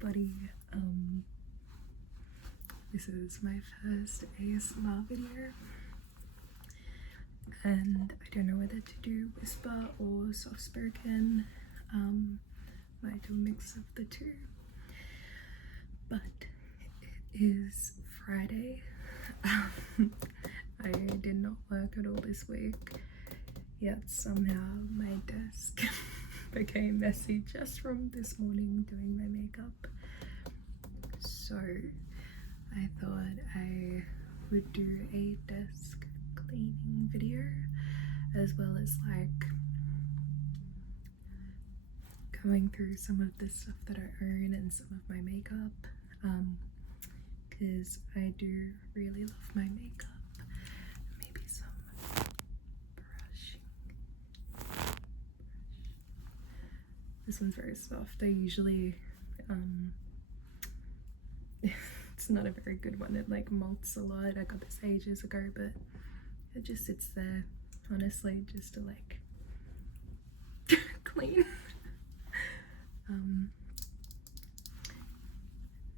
everybody. This is my first ASMR video and I don't know whether to do whisper or soft spoken. Might do a mix of the two, but it is Friday. I did not work at all this week, yet somehow my desk became messy just from this morning doing my makeup. So I thought I would do a desk cleaning video, as well as like going through some of the stuff that I own and some of my makeup, because I do really love my makeup. Maybe some brushing. This one's very soft. I usually it's not a very good one. It like molts a lot. I got this ages ago, but it just sits there, honestly, just to like clean.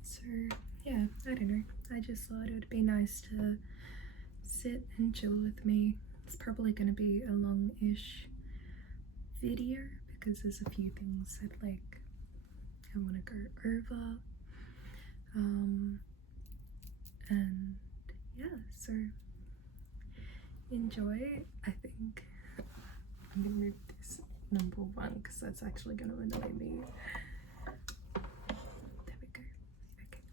So yeah, I don't know, I just thought it would be nice to sit and chill with me. It's probably going to be a long-ish video because there's a few things that like I want to go over, and yeah, so enjoy. I think I'm gonna move this number 1 because that's actually going to annoy me. There we go. Okay.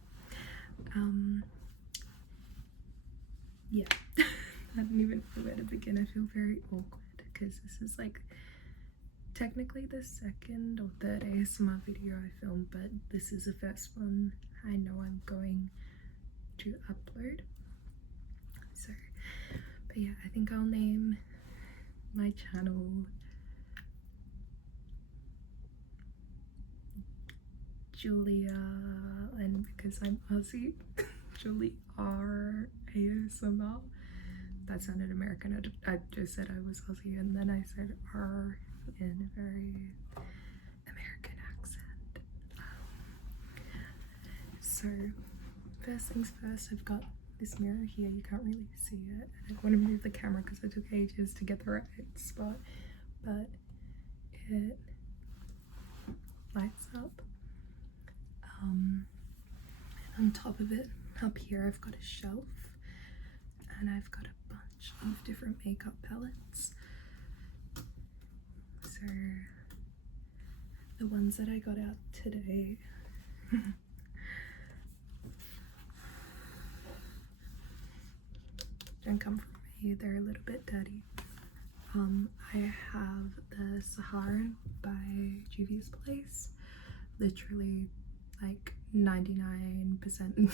Yeah. I don't even know where to begin. I feel very awkward because this is like technically the second or third ASMR video I filmed, but this is the first one I know I'm going to upload. So, but yeah, I think I'll name my channel Julia, and because I'm Aussie, Julie R ASMR. That sounded American. I just said I was Aussie and then I said R in a very American accent. So first things first, I've got this mirror here. You can't really see it. I don't want to move the camera because it took ages to get the right spot, but it lights up. And on top of it, up here, I've got a shelf and I've got a bunch of different makeup palettes. So the ones that I got out today don't come from me, they're a little bit dirty. I have the Saharan by Juvia's Place. Literally like 99%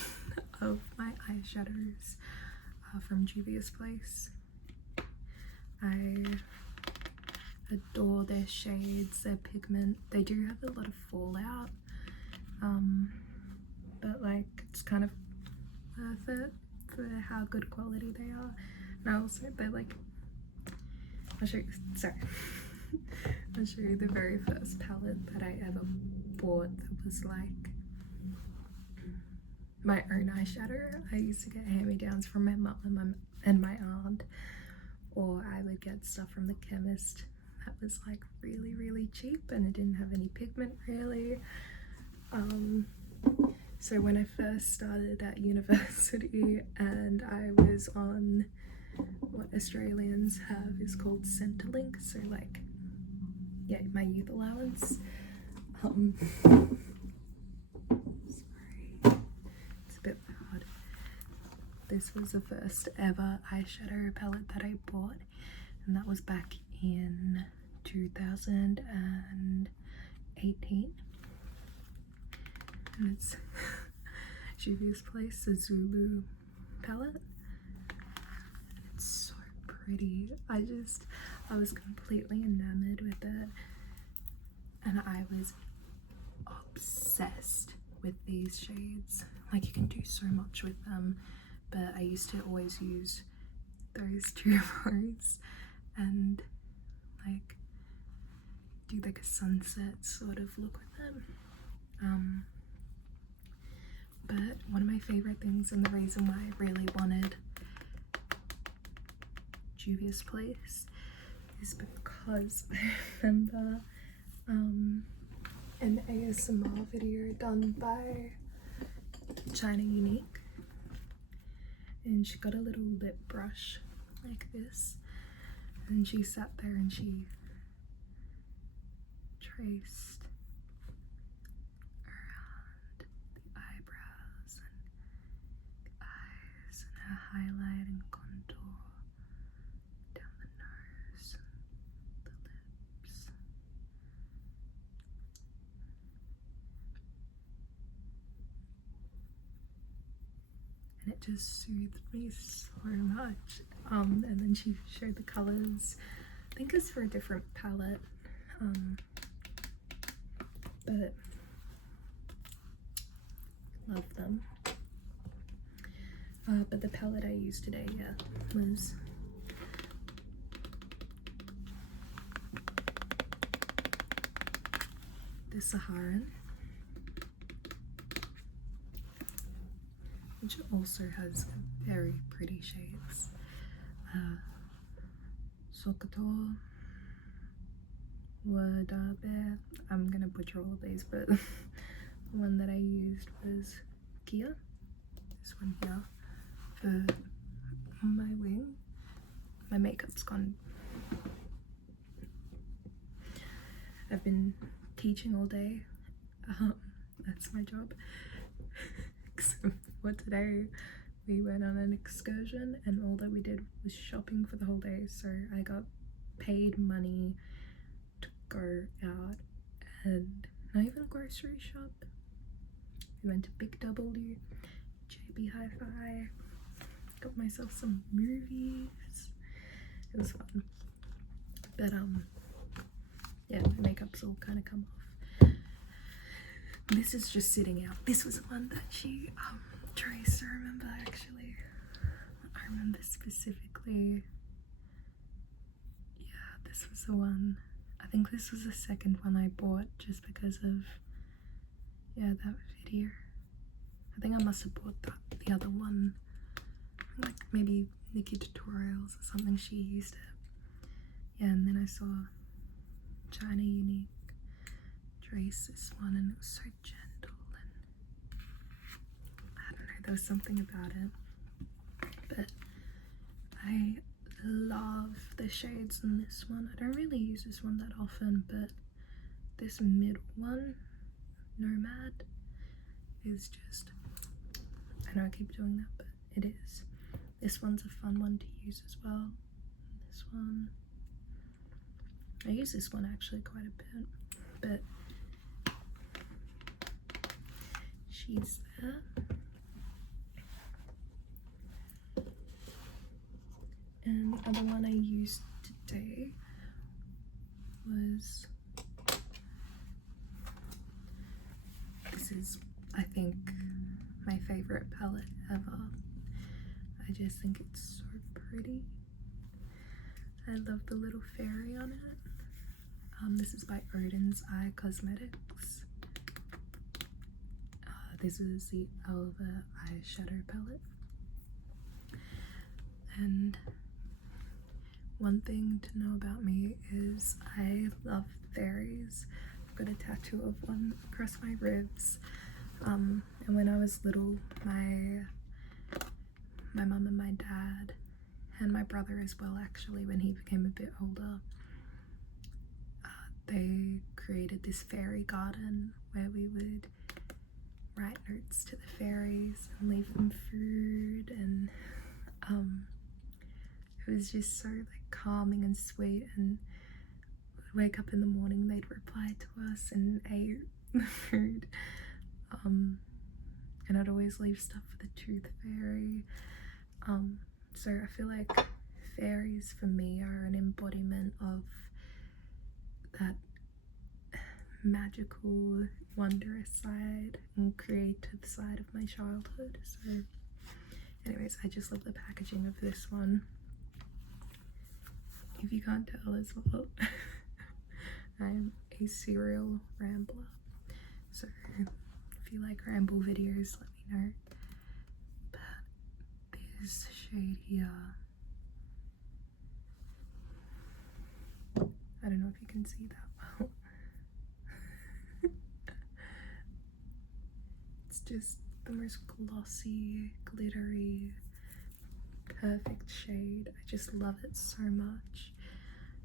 of my eyeshadows are from Juvia's Place. I adore their shades, their pigment. They do have a lot of fallout, but like it's kind of worth it for how good quality they are. And also they're like, I'll show you, sorry. I'll show you the very first palette that I ever bought that was like my own eyeshadow. I used to get hand-me-downs from my mum and my aunt, or I would get stuff from the chemist that was like really cheap and it didn't have any pigment really. So when I first started at university and I was on what Australians have is called Centrelink, so like, yeah, my youth allowance. Sorry, it's a bit loud. This was the first ever eyeshadow palette that I bought, and that was back in 2018. And it's Juvia's Place, the Zulu palette. It's so pretty. I was completely enamored with it, and I was obsessed with these shades. Like, you can do so much with them, but I used to always use those 2 rows and like do like a sunset sort of look with them. But one of my favorite things, and the reason why I really wanted Juvia's Place, is because I remember an ASMR video done by China Unique, and she got a little lip brush like this, and she sat there and she traced around the eyebrows and the eyes and her highlight and contour down the nose, the lips. And it just soothed me so much. And then she showed the colors. I think it's for a different palette, but love them. But the palette I used today, was the Saharan, which also has very pretty shades. Sokoto, Wadabe, I'm gonna butcher all of these, but the one that I used was Kia, this one here, for my wing. My makeup's gone. I've been teaching all day, that's my job, except for today. We went on an excursion and all that we did was shopping for the whole day, so I got paid money to go out and not even grocery shop. We went to Big W, JB Hi-Fi, got myself some movies. It was fun. But yeah, my makeup's all kind of come off. This is just sitting out. This was the one that she traced. I remember, actually. I remember specifically. Yeah, this was the one. I think this was the second one I bought just because of, yeah, that video. I think I must have bought the other one, like maybe Nikki Tutorials or something, she used it. Yeah, and then I saw China Unique trace this one and it was so gentle, and I don't know, there was something about it. But I love the shades in this one. I don't really use this one that often, but this middle one, Nomad, is just, I know I keep doing that, but it is. This one's a fun one to use as well. This one, I use this one actually quite a bit, but she's there. And the other one I used today was, this is, I think, my favorite palette ever. I just think it's so pretty. I love the little fairy on it. This is by Odin's Eye Cosmetics. This is the Elva eyeshadow palette. And one thing to know about me is I love fairies. I've got a tattoo of one across my ribs. And when I was little, my mum and my dad, and my brother as well actually, when he became a bit older, they created this fairy garden where we would write notes to the fairies and leave them food, and it was just so like calming and sweet. And we'd wake up in the morning, they'd reply to us and ate the food. And I'd always leave stuff for the tooth fairy. So I feel like fairies for me are an embodiment of that magical, wondrous side and creative side of my childhood. So anyways, I just love the packaging of this one. If you can't tell as well, I am a serial rambler. So if you like ramble videos, let me know. But this shade here, I don't know if you can see that well. It's just the most glossy, glittery, perfect shade. I just love it so much.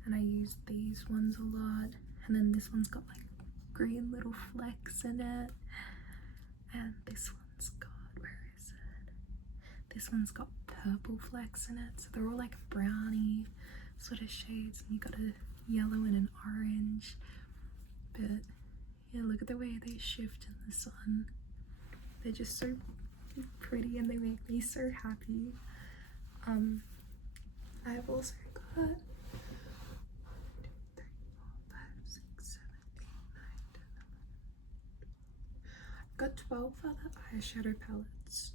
And I use these ones a lot. And then this one's got like green little flecks in it. And this one's got, where is it? This one's got purple flecks in it. So they're all like browny sort of shades. And you got a yellow and an orange. But yeah, look at the way they shift in the sun. They're just so pretty and they make me so happy. I've also got 1, 2, 3, 4, 5, 6, 7, 8, 9, 10, 11. I've got 12 other eyeshadow palettes.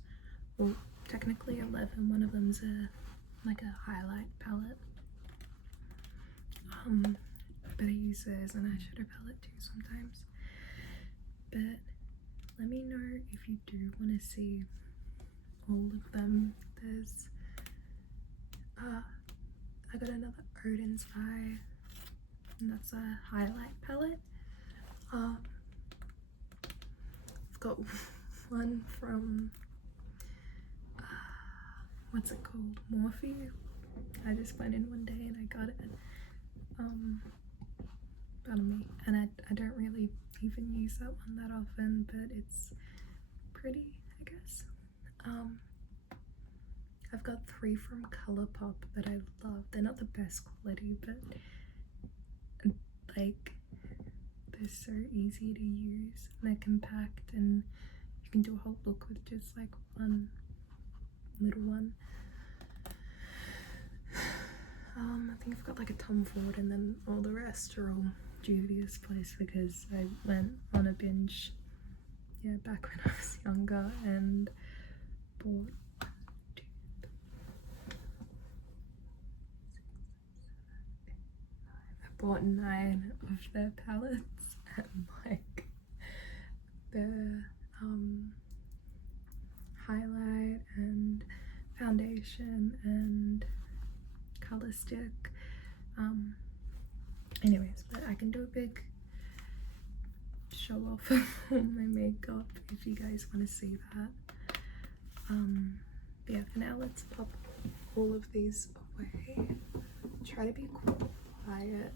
Well, technically 11. One of them's like a highlight palette. But I use it as an eyeshadow palette too sometimes. But let me know if you do want to see all of them. There's I got another Odin's Eye, and that's a highlight palette. I've got one from what's it called, Morphe. I just went in one day and I got it. Pardon me. And I don't really even use that one that often, but it's pretty, I guess. I've got 3 from Colourpop that I love. They're not the best quality, but like they're so easy to use and they're compact, and you can do a whole look with just like one little one. I think I've got like a Tom Ford, and then all the rest are all Juvia's Place because I went on a binge, yeah, back when I was younger, and bought I bought 9 of their palettes, and like the highlight and foundation and color stick. Anyways, but I can do a big show off of all my makeup if you guys want to see that. But yeah, for now let's pop all of these away. Try to be quiet.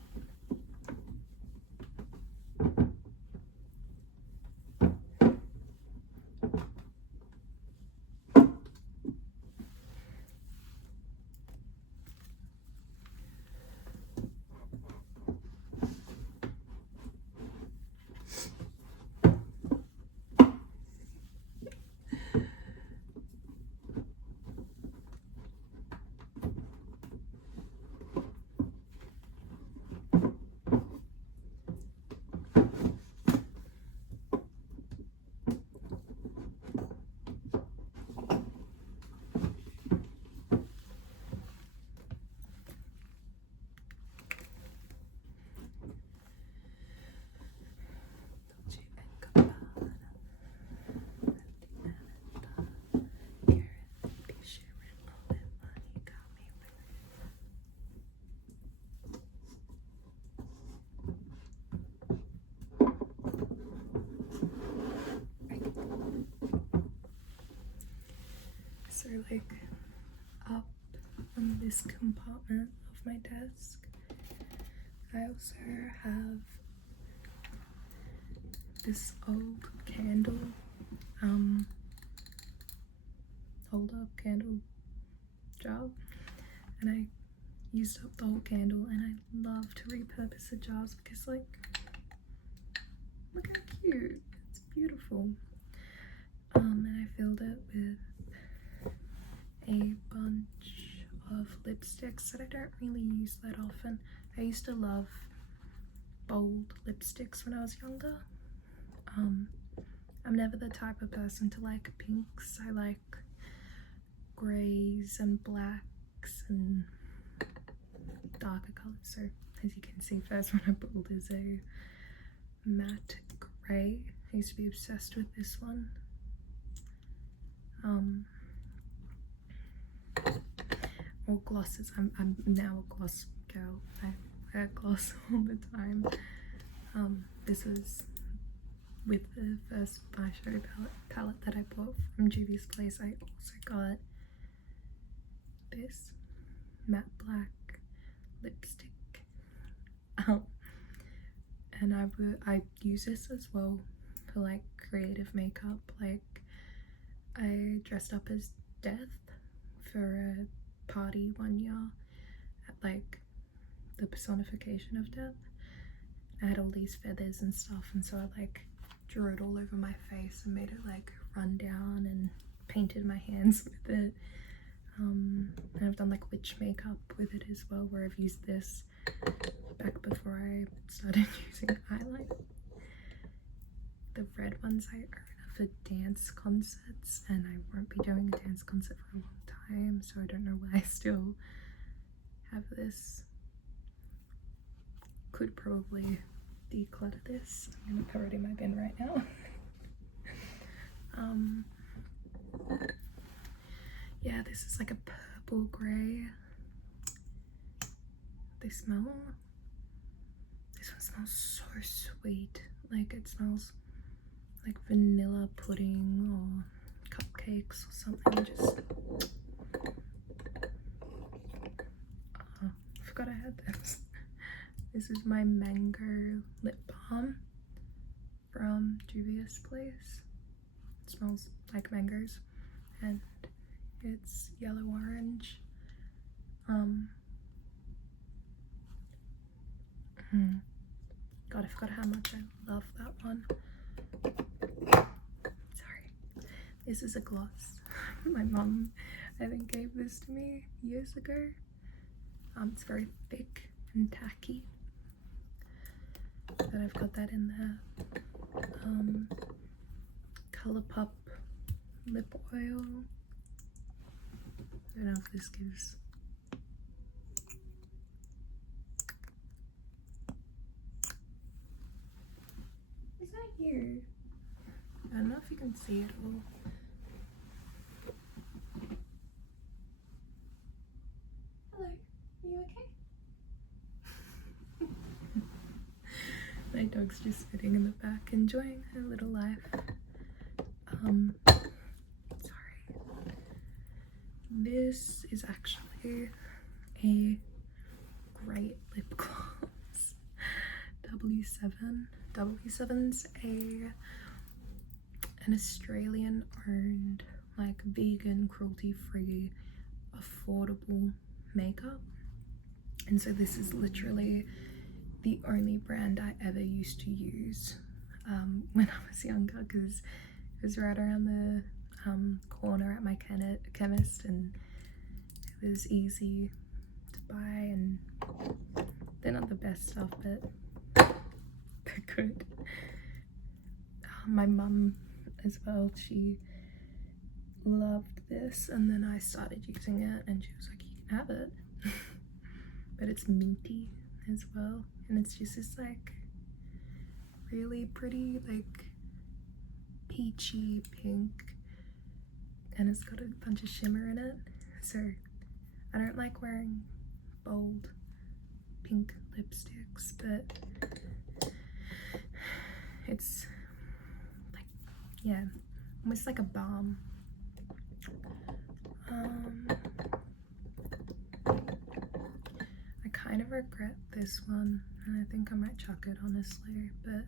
So like up on this compartment of my desk, I also have this old candle, hold up candle jar, and I used up the whole candle, and I love to repurpose the jars because like, look how cute, it's beautiful. And I filled it with a bunch of lipsticks that I don't really use that often. I used to love bold lipsticks when I was younger. I'm never the type of person to like pinks. I like greys and blacks and darker colors. So as you can see, first one I pulled is a matte grey. used to be obsessed with this one. Or glosses. I'm now a gloss girl. I wear gloss all the time. This was with the first eyeshadow palette that I bought from Juvia's Place. I also got this matte black lipstick. And I use this as well for like creative makeup. Like I dressed up as Death for a party one year at like the personification of Death. I had all these feathers and stuff, and so I like drew it all over my face and made it like run down and painted my hands with it. And I've done like witch makeup with it as well, where I've used this back before I started using eyeliner. The red ones I earn for dance concerts, and I won't be doing a dance concert for a long time, so I don't know why I still have this. Could probably declutter this. I'm gonna put it in my bin right now. Yeah, this is like a purple grey. This one smells so sweet. Like it smells like vanilla pudding or cupcakes or something. Just I forgot I had this. This is my mango lip balm from Juvia's Place. It smells like mangoes, and it's yellow orange. God, I forgot how much I love that one. Sorry. This is a gloss. My mum, I think, gave this to me years ago. It's very thick and tacky. But I've got that in there. Colourpop lip oil. I don't know if this gives. Is that you? I don't know if you can see it all. Hello, are you okay? My dog's just sitting in the back enjoying her little life. Sorry. This is actually a great lip gloss. W7. W7's an Australian owned, like vegan, cruelty-free, affordable makeup. And so this is literally the only brand I ever used to use when I was younger, because it was right around the corner at my chemist, and it was easy to buy, and they're not the best stuff, but they're good. My mum as well, she loved this, and then I started using it and she was like, you can have it. But it's minty as well, and it's just this like really pretty like peachy pink, and it's got a bunch of shimmer in it. So I don't like wearing bold pink lipsticks, but it's like, yeah, almost like a balm. I kind of regret this one, and I think I might chuck it, honestly, but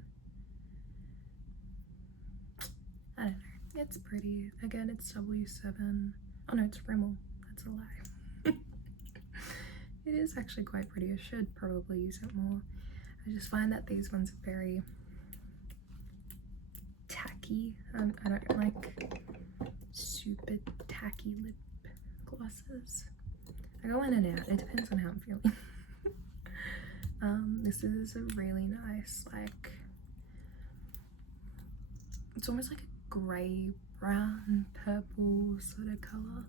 I don't know. It's pretty. Again, it's W7. Oh no, it's Rimmel. That's a lie. It is actually quite pretty. I should probably use it more. I just find that these ones are very tacky. I don't like super tacky lip glosses. I go in and out. It depends on how I'm feeling. This is a really nice, like, it's almost like a grey, brown, purple sort of colour.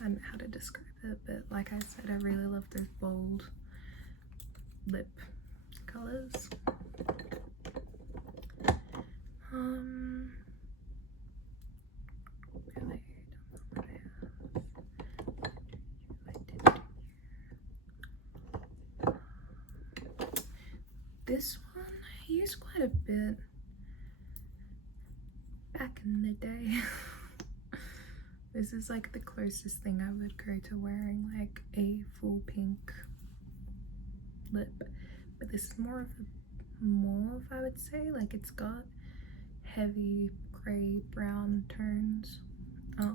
I don't know how to describe it, but like I said, I really love those bold lip colours. this one I used quite a bit back in the day. This is like the closest thing I would go to wearing like a full pink lip, but this is more of a mauve, I would say. Like it's got heavy gray brown tones. I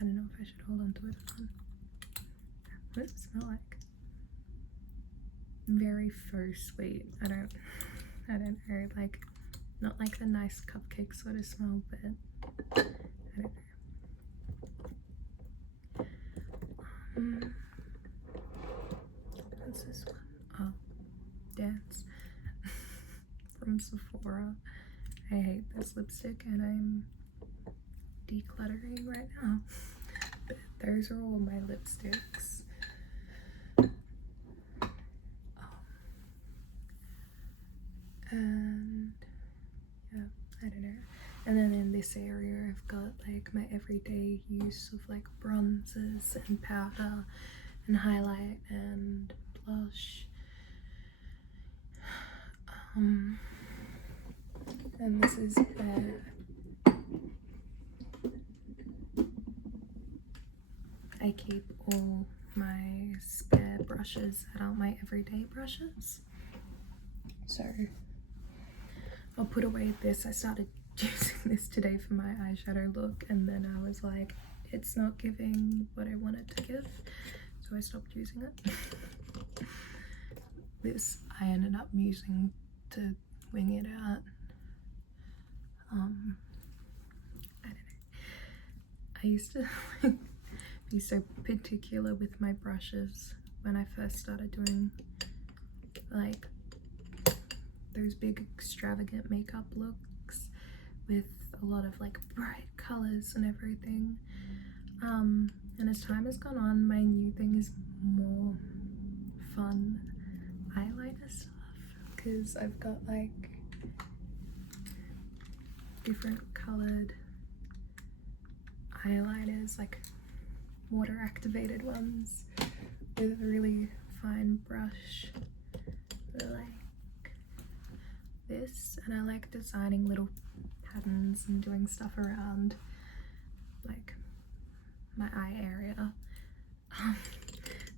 don't know if I should hold on to it. What does it smell like? Very faux sweet. I don't know, like not like the nice cupcake sort of smell, but I don't know. What's this one? Oh, Dance from Sephora. I hate this lipstick and I'm decluttering right now. But those are all my lipsticks. And yeah, I don't know. And then in this area I've got like my everyday use of like bronzers and powder and highlight and blush. And this is where I keep all my spare brushes that aren't my everyday brushes. So I'll put away this. I started using this today for my eyeshadow look, and then I was like, it's not giving what I want it to give, so I stopped using it. This I ended up using to wing it out. I don't know. I used to be so particular with my brushes when I first started doing like those big extravagant makeup looks with a lot of like bright colors and everything. And as time has gone on, my new thing is more fun eyeliner stuff, because I've got like different colored eyeliners, like water activated ones with a really fine brush like this, and I like designing little patterns and doing stuff around like my eye area.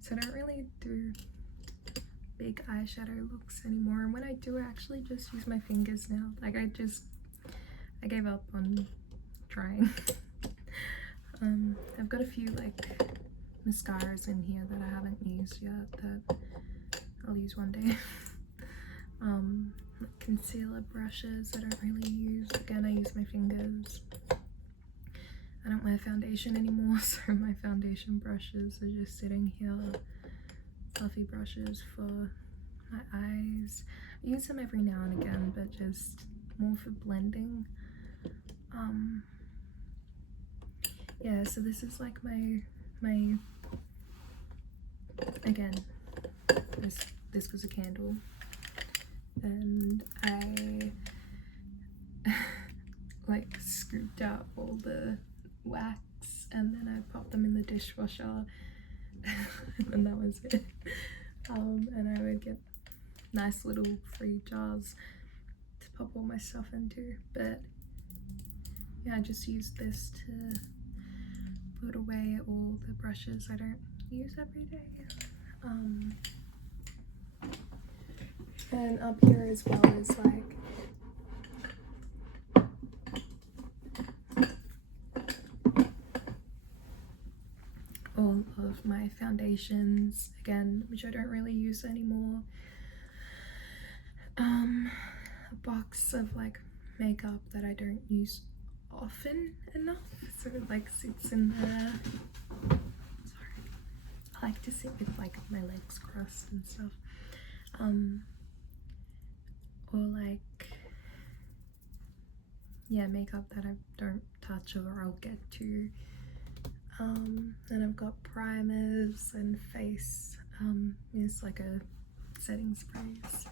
So I don't really do big eyeshadow looks anymore, and when I do, I actually just use my fingers now. Like I gave up on trying. I've got a few like mascaras in here that I haven't used yet that I'll use one day. Like concealer brushes I don't really use. Again, I use my fingers. I don't wear foundation anymore, so my foundation brushes are just sitting here. Fluffy brushes for my eyes. I use them every now and again, but just more for blending. Yeah, so this is like my again, this was a candle, and I like scooped out all the wax and then I popped them in the dishwasher and that was it. And I would get nice little free jars to pop all my stuff into, but yeah, I just used this to put away all the brushes I don't use every day. And up here as well is like all of my foundations, again, which I don't really use anymore. A box of like makeup that I don't use often enough, so it like sits in there. Sorry, I like to sit with like my legs crossed and stuff. Or like, yeah, makeup that I don't touch or I'll get to. And I've got primers and face is like a setting sprays.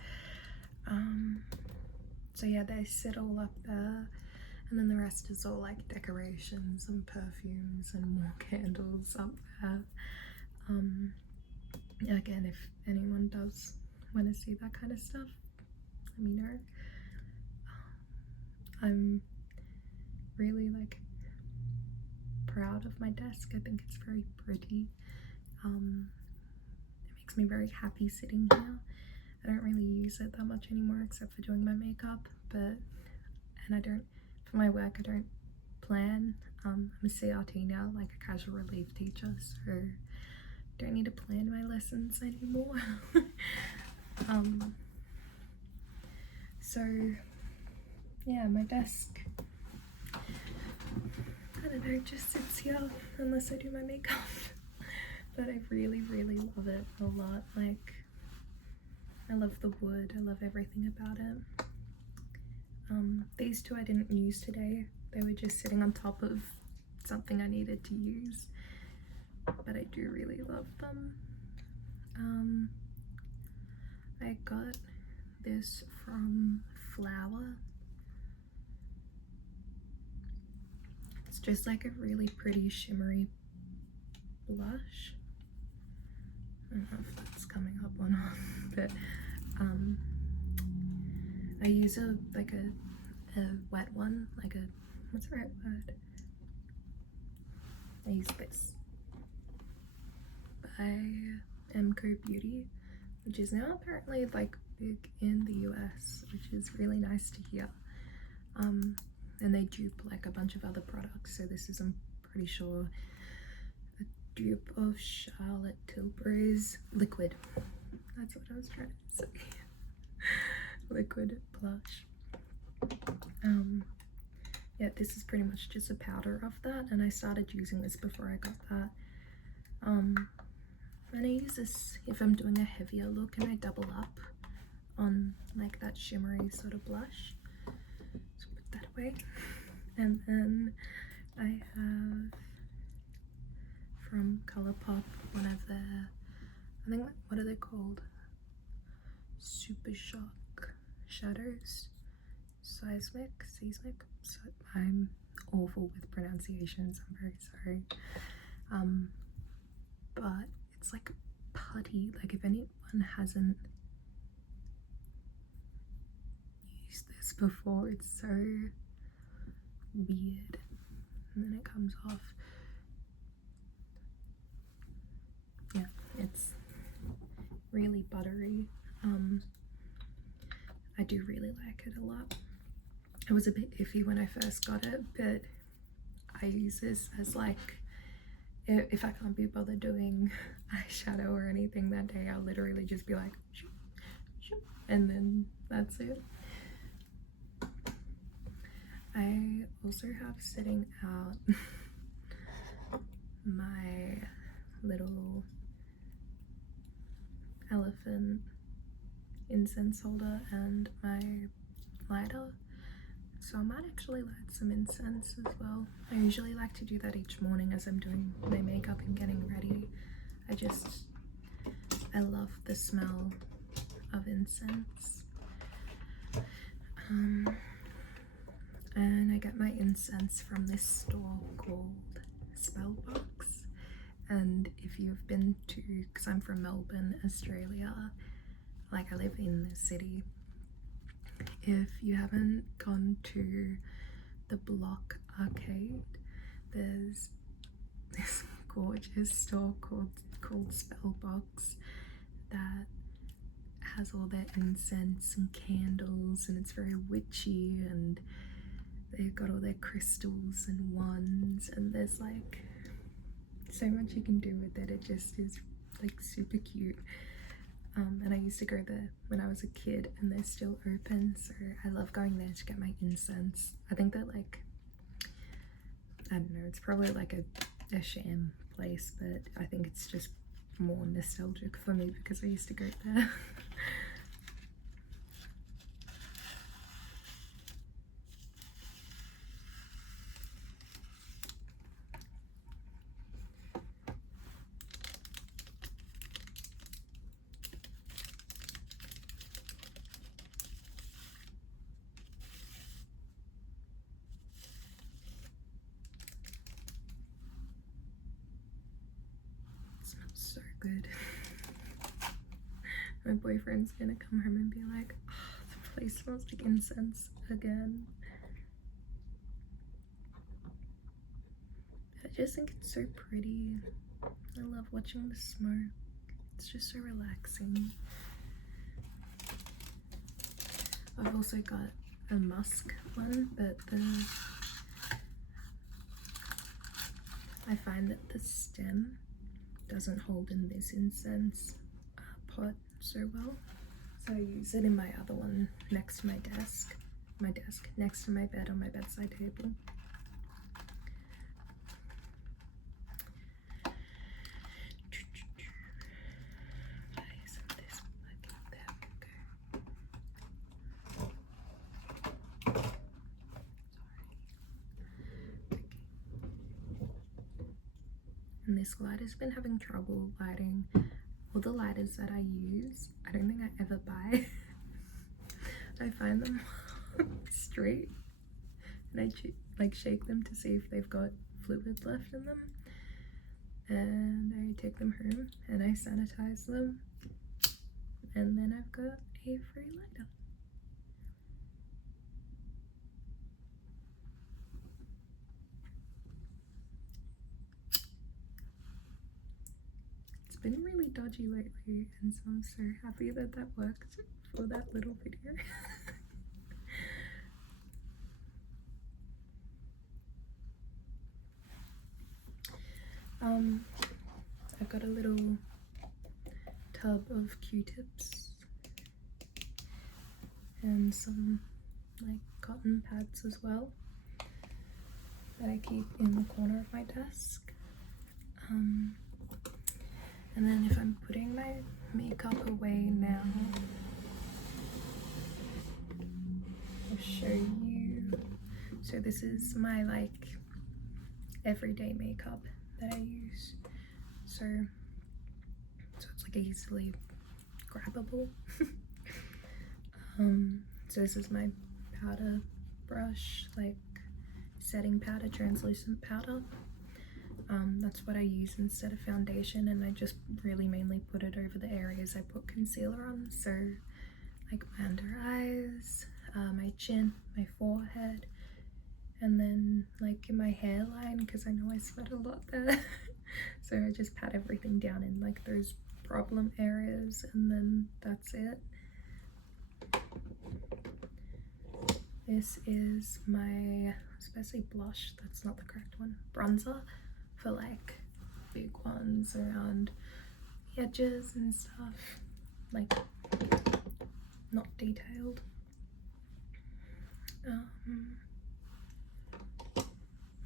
So yeah, they sit all up there, and then the rest is all like decorations and perfumes and more candles up there. Again, if anyone does want to see that kind of stuff, let me know. I'm really like proud of my desk. I think it's very pretty. It makes me very happy sitting here. I don't really use it that much anymore except for doing my makeup, and I don't, for my work, I don't plan. I'm a CRT now, like a casual relief teacher, so don't need to plan my lessons anymore. So yeah, my desk, I don't know, just sits here unless I do my makeup. But I really love it a lot. Like, I love the wood, I love everything about it. These two I didn't use today. They were just sitting on top of something I needed to use, but I do really love them. I got this from Flower. It's just like a really pretty shimmery blush. I don't know if that's coming up or not, but I use a wet one, like a, what's the right word? I use this by Emco Beauty, which is now apparently like big in the US, which is really nice to hear. And they dupe like a bunch of other products, so this is, I'm pretty sure, a dupe of Charlotte Tilbury's liquid. That's what I was trying to say. Liquid blush. Yeah, this is pretty much just a powder of that, and I started using this before I got that. And I use this if I'm doing a heavier look, and I double up on like that shimmery sort of blush. So put that away. And then I have from Colourpop one of their, I think, what are they called? Super Shock shadows. Seismic. So I'm awful with pronunciations, I'm very sorry. But it's like putty. Like, if anyone hasn't used this before, it's so weird. And then it comes off. Yeah, it's really buttery. I do really like it a lot. It was a bit iffy when I first got it, but I use this as like, if I can't be bothered doing eyeshadow or anything that day, I'll literally just be like, shoop, shoop, and then that's it. I also have sitting out my little elephant incense holder and my lighter, so I might actually light some incense as well. I usually like to do that each morning as I'm doing my makeup and getting ready. I love the smell of incense. And I get my incense from this store called Spellbox. And if you've been to, because I'm from Melbourne, Australia, like I live in the city, if you haven't gone to the Block Arcade, there's this gorgeous store called Spellbox that has all their incense and candles, and it's very witchy, and they've got all their crystals and wands, and there's like so much you can do with it. It just is like super cute. And I used to go there when I was a kid, and they're still open, so I love going there to get my incense. I think that, like, I don't know, it's probably like a sham place, but I think it's just more nostalgic for me because I used to go there. It smells so good. My boyfriend's gonna come home and be like, oh, the place smells like incense again. I just think it's so pretty. I love watching the smoke. It's just so relaxing. I've also got a musk one, but I find that the stem doesn't hold in this incense pot so well. So I use it in my other one next to my desk, next to my bed on my bedside table. And this light has been having trouble lighting. All the lighters that I use, I don't think I ever buy. I find them straight and I like shake them to see if they've got fluid left in them, and I take them home and I sanitize them, and then I've got a free lighter. It's been really dodgy lately, and so I'm so happy that that worked for that little video. I've got a little tub of Q-tips and some like cotton pads as well that I keep in the corner of my desk. And then if I'm putting my makeup away now, I'll show you. So this is my like everyday makeup that I use. So it's like easily grabbable. So this is my powder brush, like setting powder, translucent powder. That's what I use instead of foundation, and I just really mainly put it over the areas I put concealer on. So like my under eyes, my chin, my forehead, and then like in my hairline, because I know I sweat a lot there. So I just pat everything down in like those problem areas, and then that's it. This is my, I was supposed to say blush, that's not the correct one, bronzer for like big ones around the edges and stuff, like not detailed.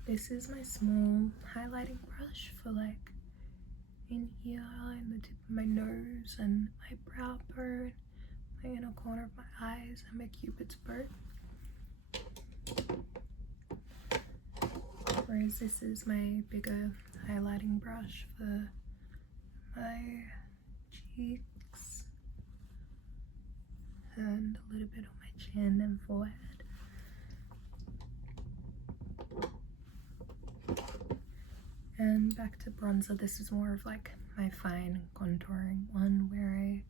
This is my small highlighting brush for like in here, in the tip of my nose and my brow bone, my inner corner of my eyes, and my cupid's bow. Whereas this is my bigger highlighting brush for my cheeks and a little bit on my chin and forehead. And back to bronzer, this is more of like my fine contouring one where I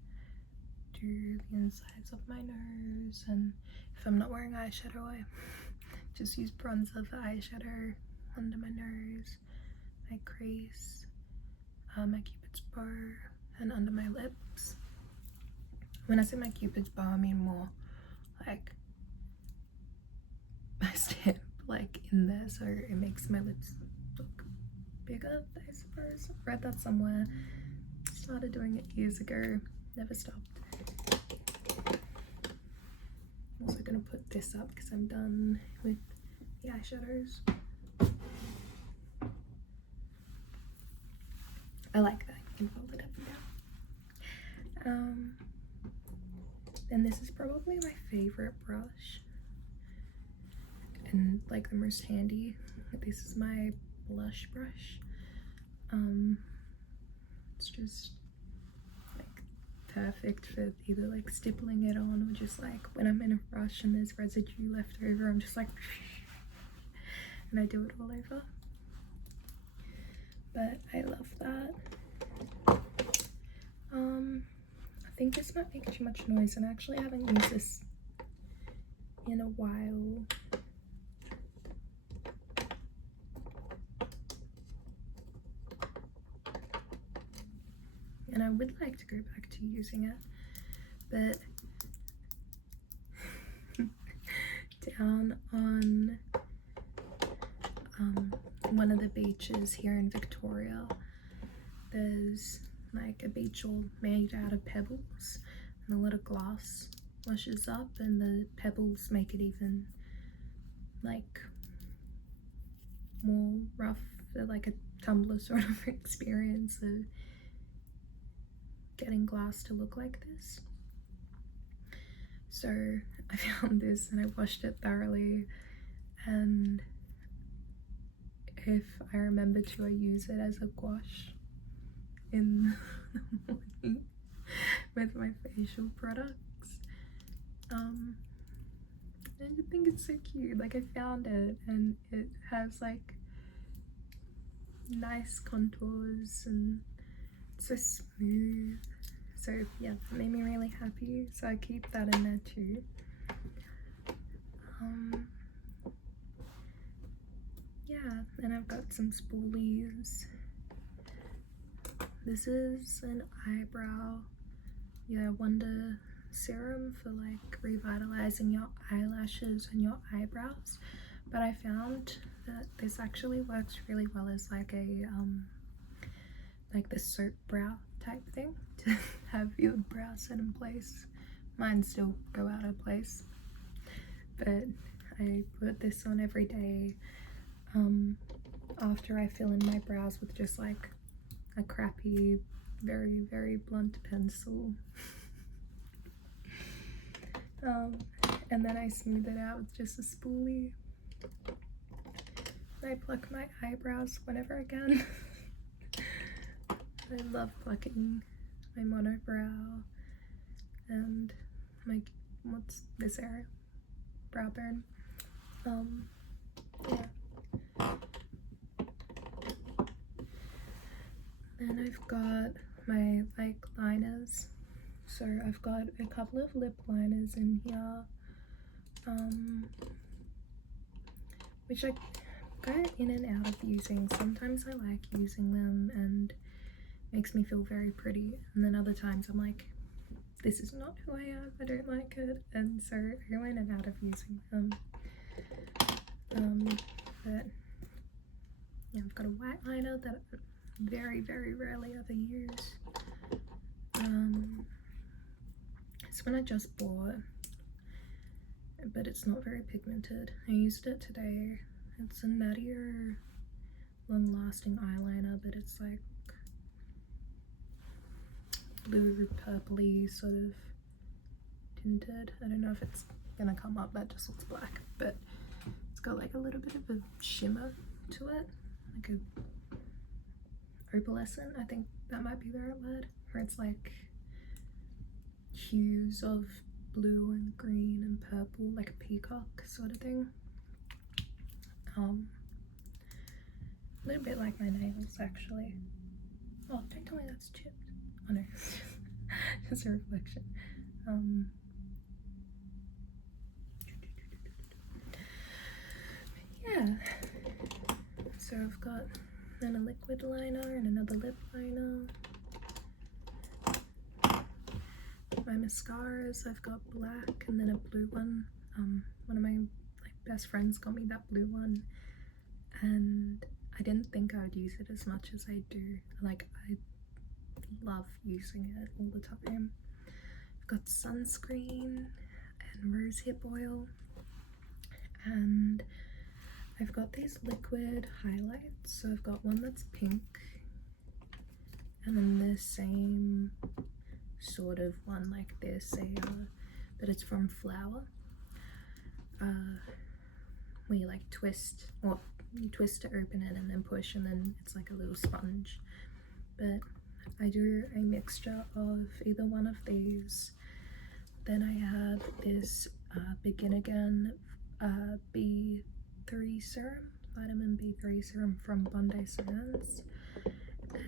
do the insides of my nose, and if I'm not wearing eyeshadow I just use bronzer for eyeshadow under my nose, my crease, my cupid's bow, and under my lips. When I say my cupid's bow, I mean more like my stamp like in there, so it makes my lips look bigger, I suppose. I read that somewhere. Started doing it years ago, never stopped. I'm also gonna put this up because I'm done with the eyeshadows. I like that, you can fold it up and down. And this is probably my favorite brush and like the most handy. This is my blush brush. It's just like perfect for either like stippling it on or just like when I'm in a rush and there's residue left over, I'm just like and I do it all over. But I love that. I think this might make too much noise, and I actually haven't used this in a while. And I would like to go back to using it, but down on one of the beaches here in Victoria, there's like a beach all made out of pebbles, and a lot of glass washes up, and the pebbles make it even like more rough, like a tumbler sort of experience of getting glass to look like this. So I found this and I washed it thoroughly, and if I remember to, I use it as a gouache in the morning with my facial products. I just think it's so cute. Like, I found it and it has like nice contours and it's so smooth. So yeah, that made me really happy, so I keep that in there too. Yeah, and I've got some spoolies. This is an eyebrow, wonder serum for like revitalizing your eyelashes and your eyebrows, but I found that this actually works really well as like a like the soap brow type thing to have your brows set in place. Mine still go out of place, but I put this on every day after I fill in my brows with just like a crappy, very, very blunt pencil. And then I smooth it out with just a spoolie. I pluck my eyebrows whenever I can. I love plucking my monobrow and my, what's this area? Brow bone. Yeah. Then I've got my like liners. So I've got a couple of lip liners in here, which I go in and out of using. Sometimes I like using them and it makes me feel very pretty, and then other times I'm like, this is not who I am, I don't like it, and so I go in and out of using them. But yeah, I've got a white liner that I very, very rarely ever use. This one I just bought, but it's not very pigmented. I used it today. It's a nuttier, long-lasting eyeliner, but it's like blue, purpley sort of tinted. I don't know if it's gonna come up, that just looks black, but it's got like a little bit of a shimmer to it, like a opalescent, I think that might be the right word, where it's like hues of blue and green and purple, like a peacock sort of thing. A little bit like my nails actually. Oh, don't tell me that's chipped. Oh no, it's just a reflection. Yeah, so I've got then a liquid liner and another lip liner. My mascaras, I've got black and then a blue one. One of my like best friends got me that blue one, and I didn't think I would use it as much as I do. Like, I love using it all the time. I've got sunscreen and rosehip oil, and I've got these liquid highlights. So I've got one that's pink, and then the same sort of one like this, but it's from Flower, where you like twist, or you twist to open it and then push, and then it's like a little sponge. But I do a mixture of either one of these. Then I have this Begin Again B3 serum, vitamin B3 serum from Bondi Sands,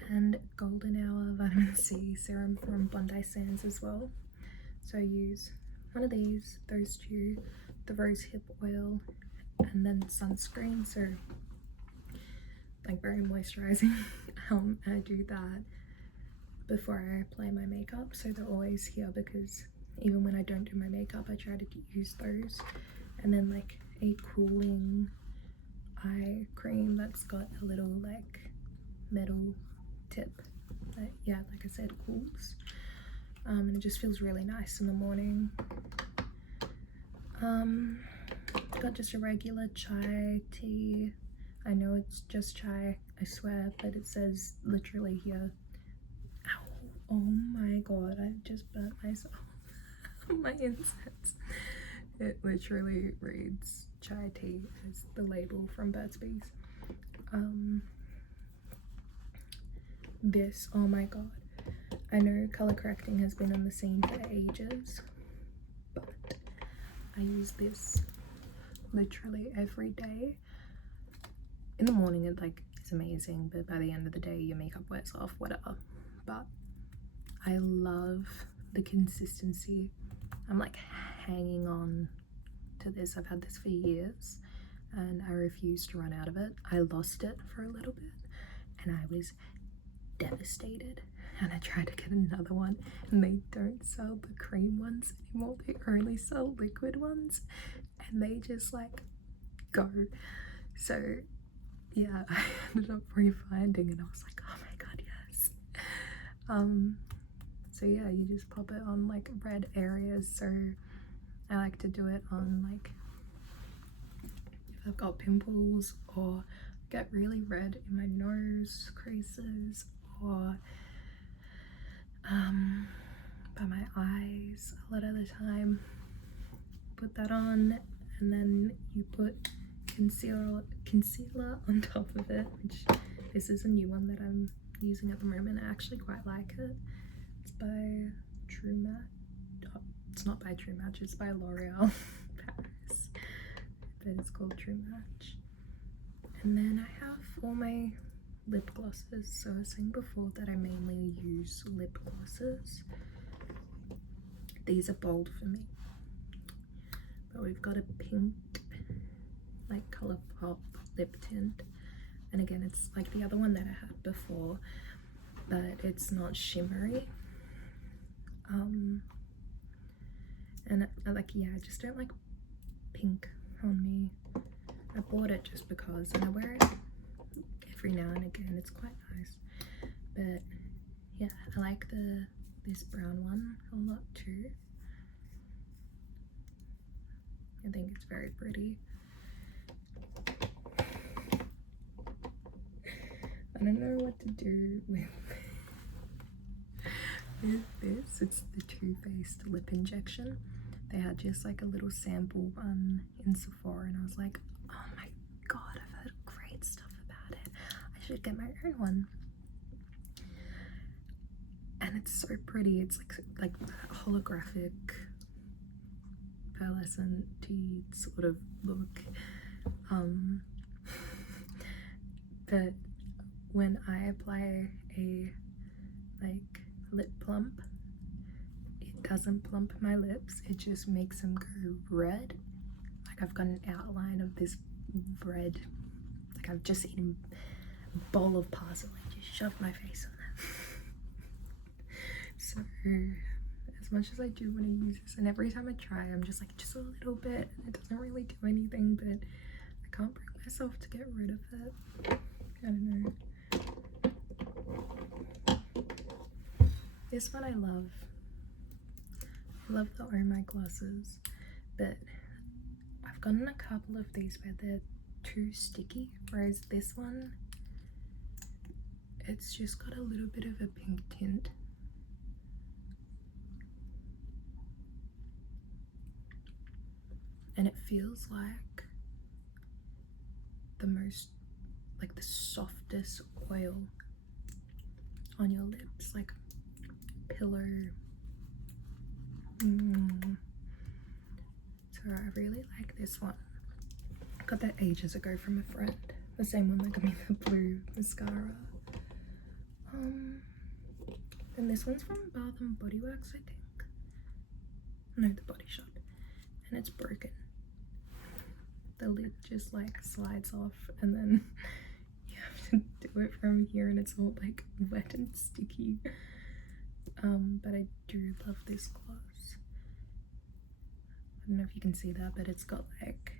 and Golden Hour Vitamin C Serum from Bondi Sands as well. So I use one of these, those two, the rose hip oil, and then sunscreen, so like very moisturizing. I do that before I apply my makeup, so they're always here, because even when I don't do my makeup I try to use those. And then like a cooling eye cream that's got a little like metal tip that, yeah, like I said, cools, and it just feels really nice in the morning. Got just a regular chai tea. I know it's just chai, I swear, but it says literally here, ow, oh my god, I just burnt myself on my incense. It literally reads chai tea as the label from Burt's Bees. This, oh my god, I know color correcting has been on the scene for ages, but I use this literally every day. In the morning it like is amazing, but by the end of the day your makeup wears off, whatever. But I love the consistency. I'm like hanging on to this. I've had this for years and I refuse to run out of it. I lost it for a little bit and I was devastated, and I tried to get another one and they don't sell the cream ones anymore. They only sell liquid ones and they just like go. So yeah, I ended up refinding and I was like, oh my god, yes. So yeah, you just pop it on like red areas. So I like to do it on like if I've got pimples or get really red in my nose creases, or by my eyes a lot of the time. Put that on, and then you put concealer on top of it, which this is a new one that I'm using at the moment. I actually quite like it. It's by True Match. Oh, it's not by True Match, it's by L'Oreal Paris, but it's called True Match. And then I have all my lip glosses. So I was saying before that I mainly use lip glosses. These are bold for me, but we've got a pink like ColourPop lip tint, and again it's like the other one that I had before, but it's not shimmery. And I like, yeah, I just don't like pink on me. I bought it just because, and I wear it every now and again. It's quite nice, but yeah, I like this brown one a lot too. I think it's very pretty. I don't know what to do with this. It's the Too Faced lip injection. They had just like a little sample one in Sephora and I was like, oh my god, I've heard great stuff about it. I should get my own one. And it's so pretty. It's like holographic, pearlescent-y sort of look. But when I apply a like lip plump, it doesn't plump my lips, it just makes them go red. Like I've got an outline of this red, like I've just eaten a bowl of parsley, just shoved my face on that. So as much as I do want to use this, and every time I try I'm just like, just a little bit, and it doesn't really do anything, but I can't bring myself to get rid of it. I don't know. This one I love. I love the Oh My glosses, but I've gotten a couple of these where they're too sticky, whereas this one, it's just got a little bit of a pink tint. And it feels like the most, like the softest oil on your lips, like pillow. So I really like this one. I got that ages ago from a friend, the same one that got me the blue mascara. And this one's from Bath and Body Works, I think. No, the Body Shop. And it's broken. The lid just like slides off, and then you have to do it from here, and it's all like wet and sticky. But I do love this gloss. I don't know if you can see that, but it's got like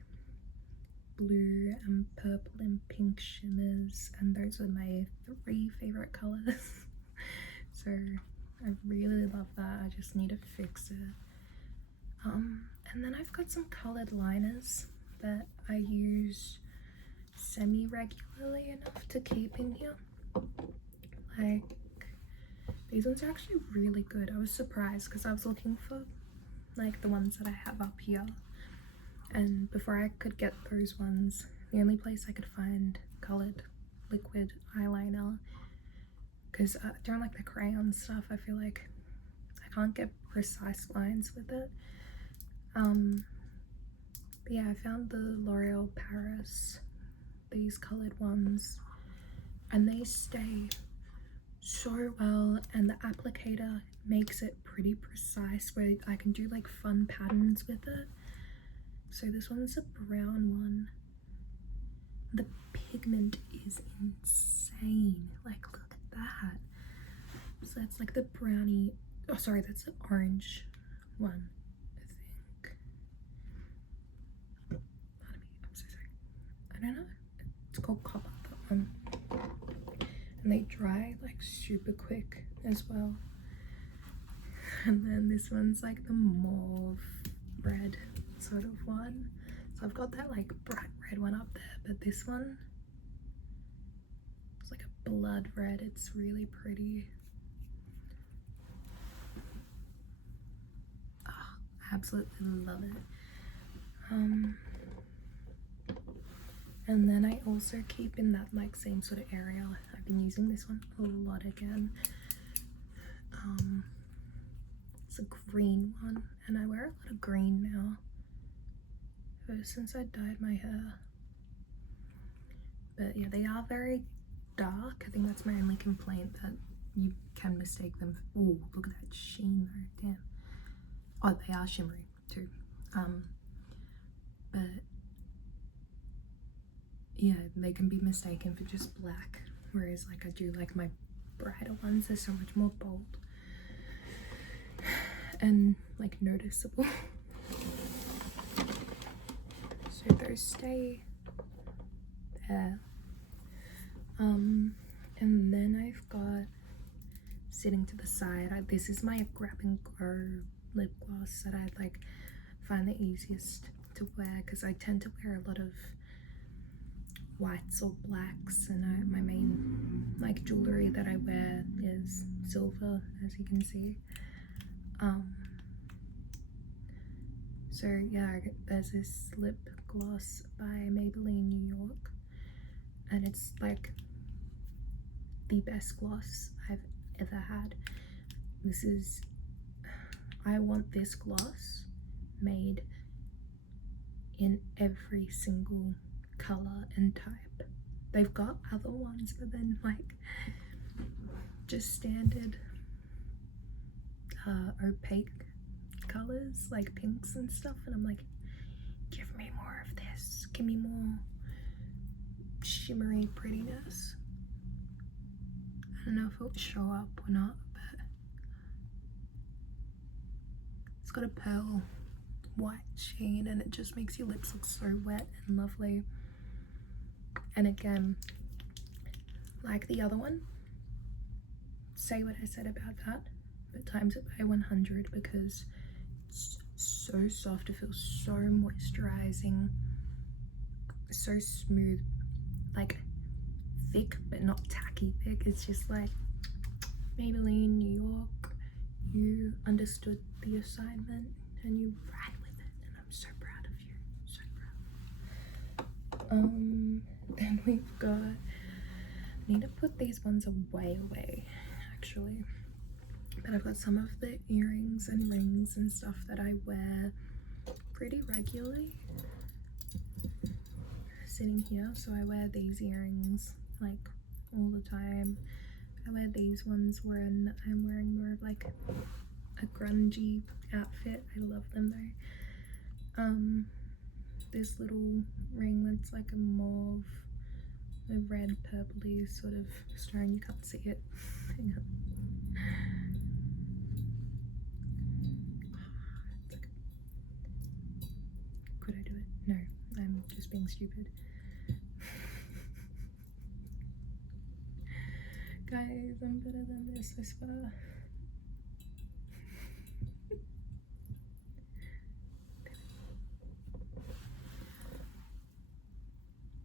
blue and purple and pink shimmers, and those are my 3 favorite colors. So I really love that. I just need to fix it. And then I've got some colored liners that I use semi-regularly enough to keep in here. Like, these ones are actually really good. I was surprised because I was looking for like the ones that I have up here, and before I could get those ones, the only place I could find colored liquid eyeliner, because I don't like the crayon stuff. I feel like I can't get precise lines with it. But yeah, I found the L'Oreal Paris, these colored ones, and they stay so well, and the applicator makes it pretty precise where I can do like fun patterns with it. So this one's a brown one. The pigment is insane. Like, look at that. So that's like the brownie. Oh, sorry, that's the orange one, I think. Pardon me, I'm so sorry. I don't know. It's called Copper, that one. And they dry like super quick as well. And then this one's like the mauve red sort of one. So I've got that like bright red one up there, but this one, it's like a blood red. It's really pretty. Oh, I absolutely love it. And then I also keep in that like same sort of area. I've been using this one a lot again. It's a green one, and I wear a lot of green now, ever since I dyed my hair. But yeah, they are very dark. I think that's my only complaint, that you can mistake them. Oh, look at that sheen though, damn. Oh, they are shimmery too. But yeah, they can be mistaken for just black, whereas like I do like my brighter ones, they're so much more bold and like noticeable. So those stay there. And then I've got, sitting to the side, this is my grab and go lip gloss that I like find the easiest to wear, because I tend to wear a lot of whites or blacks, and my main like jewelry that I wear is silver, as you can see. So yeah, there's this lip gloss by Maybelline New York, and it's like the best gloss I've ever had. This is, I want this gloss made in every single color and type. They've got other ones, but then like just standard opaque colors like pinks and stuff, and I'm like, give me more of this, give me more shimmery prettiness. I don't know if it'll show up or not, but it's got a pearl white sheen, and it just makes your lips look so wet and lovely. And again, like the other one, say what I said about that, but times it by 100, because it's so soft. It feels so moisturizing, so smooth, like thick but not tacky thick. It's just like, Maybelline New York, you understood the assignment and you ran with it, and I'm so proud of you, so proud. Then we've got, I need to put these ones away actually, but I've got some of the earrings and rings and stuff that I wear pretty regularly sitting here. So I wear these earrings like all the time, I wear these ones when I'm wearing more of like a grungy outfit. I love them though. This little ring that's like a mauve, a red purpley sort of stone. You can't see it. Hang on. Could I do it? No, I'm just being stupid. Guys, I'm better than this, I swear.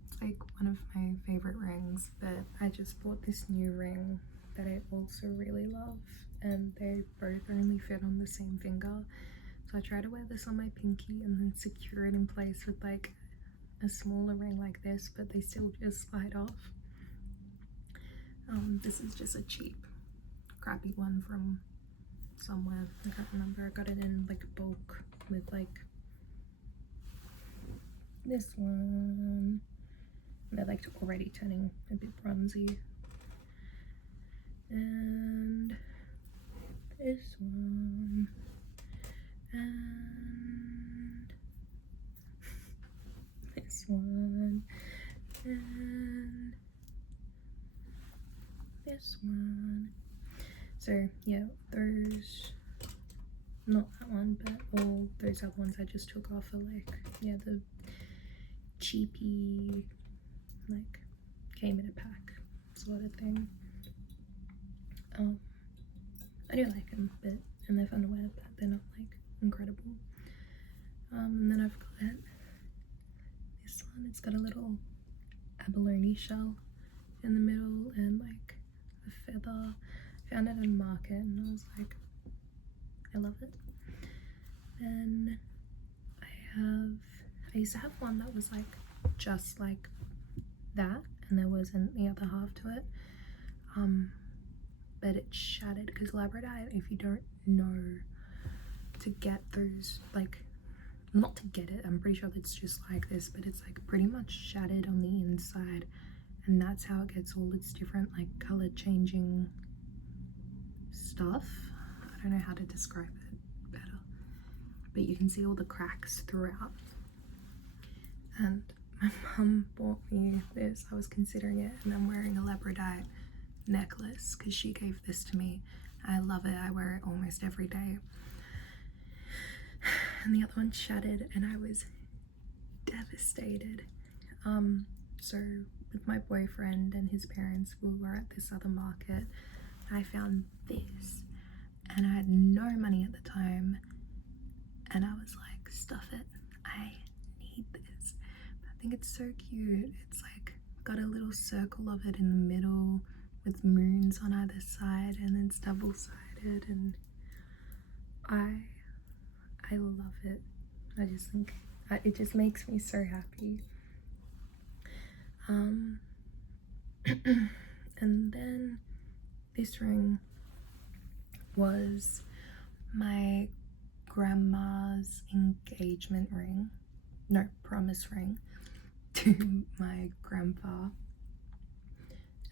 It's like one of my favorite rings, but I just bought this new ring that I also really love, and they both only fit on the same finger. So I try to wear this on my pinky and then secure it in place with like a smaller ring like this, but they still just slide off. This is just a cheap, crappy one from somewhere. I can't remember. I got it in like bulk with like this one. They're like already turning a bit bronzy. And this one. And this one. And this one. So yeah, those, not that one, but all those other ones I just took off are like, yeah, the cheapy, like came in a pack sort of thing. I do like them, but, and they're fun to wear, but they're not like incredible. And then I've got this one. It's got a little abalone shell in the middle and like a feather. I found it in a market and I was like, I love it. Then I used to have one that was like just like that, and there wasn't the other half to it, but it shattered because labradorite, if you don't know to get those, like, not to get it, I'm pretty sure it's just like this, but it's like pretty much shattered on the inside, and that's how it gets all its different like color changing stuff. I don't know how to describe it better, but you can see all the cracks throughout. And my mum bought me this. I was considering it, and I'm wearing a labradorite necklace because she gave this to me. I love it. I wear it almost every day. And the other one shattered and I was devastated. So with my boyfriend and his parents, we were at this other market. I found this and I had no money at the time, and I was like, stuff it, I need this. I think it's so cute. It's like got a little circle of it in the middle with moons on either side, and then it's double-sided, and I love it. I just think it just makes me so happy. And then this ring was my grandma's engagement ring, no, promise ring to my grandpa.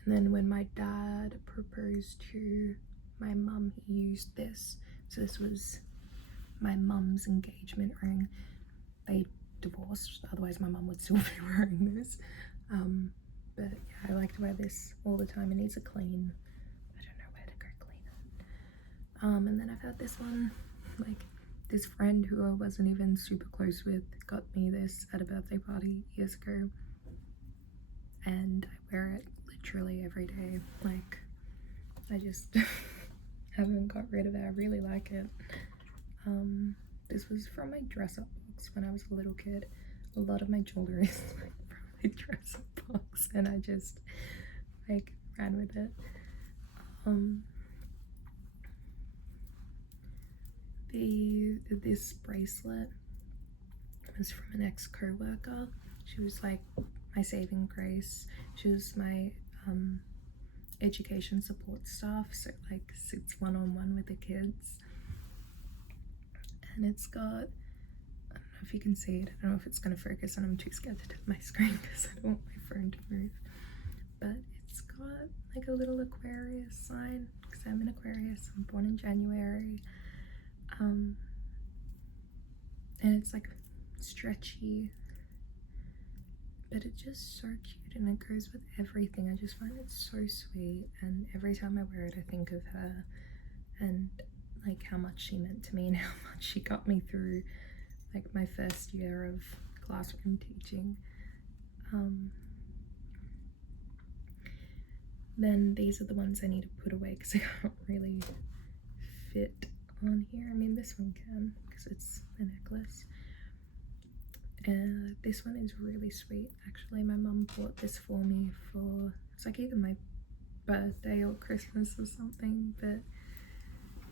And then when my dad proposed to my mum, he used this. So this was my mum's engagement ring. They divorced, otherwise my mum would still be wearing this. But yeah, I like to wear this all the time. It needs a clean. I don't know where to go clean it. And then I've had this one, like this friend who I wasn't even super close with got me this at a birthday party years ago, and I wear it literally every day. Like, I just haven't got rid of it. I really like it. This was from my dress up box when I was a little kid. A lot of my jewelry is like from my dress up box, and I just like ran with it. This bracelet was from an ex-co-worker. She was like my saving grace. She was my education support staff, so like sits one-on-one with the kids. And it's got, I don't know if you can see it, I don't know if it's going to focus, and I'm too scared to tap my screen because I don't want my phone to move, but it it's got like a little Aquarius sign because I'm an Aquarius. I'm born in January. And it's like stretchy, but it's just so cute and it goes with everything. I just find it so sweet, and every time I wear it I think of her and like how much she meant to me and how much she got me through like my first year of classroom teaching. Then these are the ones I need to put away because they can't really fit on here. I mean, this one can because it's a necklace. And this one is really sweet. Actually, my mum bought this for me for, it's like either my birthday or Christmas or something, but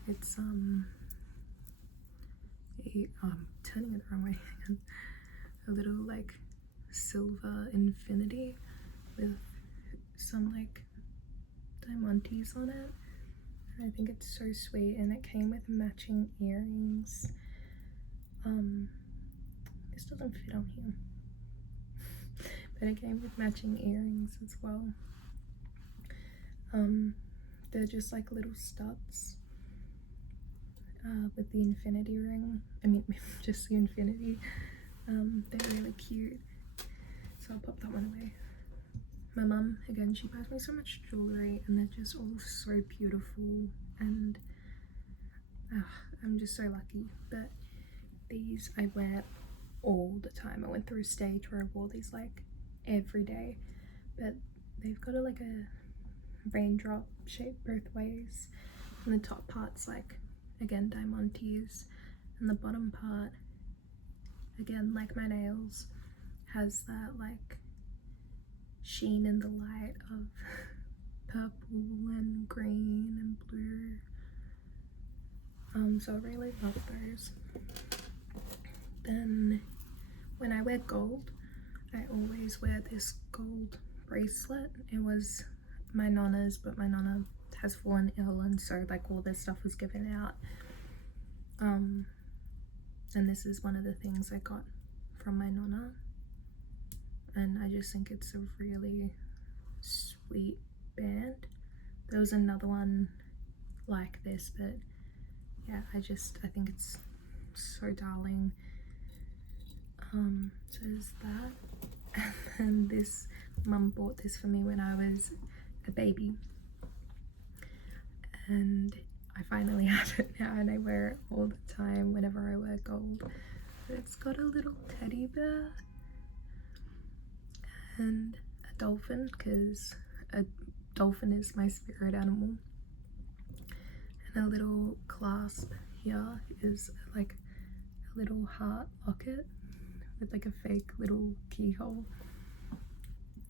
it's I'm turning it the wrong way. A little like silver infinity with some like diamantes on it. I think it's so sweet, and it came with matching earrings. This doesn't fit on here, but it came with matching earrings as well. They're just like little studs with the infinity ring. I mean, just the infinity. They're really cute, so I'll pop that one away. My mum, again, she buys me so much jewelry and they're just all so beautiful, and I'm just so lucky. But these I wear all the time. I went through a stage where I wore these like every day, but they've got like a raindrop shape both ways, and the top part's like, again, diamantes, and the bottom part, again, like my nails, has that like sheen in the light of purple and green and blue. So I really love those. Then when I wear gold, I always wear this gold bracelet. It was my nonna's, but my nonna has fallen ill, and so like all this stuff was given out. And this is one of the things I got from my nonna, and I just think it's a really sweet band. There was another one like this, but yeah, I think it's so darling. So there's that. And this, mum bought this for me when I was a baby, and I finally have it now, and I wear it all the time whenever I wear gold. But it's got a little teddy bear and a dolphin, because a dolphin is my spirit animal, and a little clasp here is like a little heart locket with like a fake little keyhole.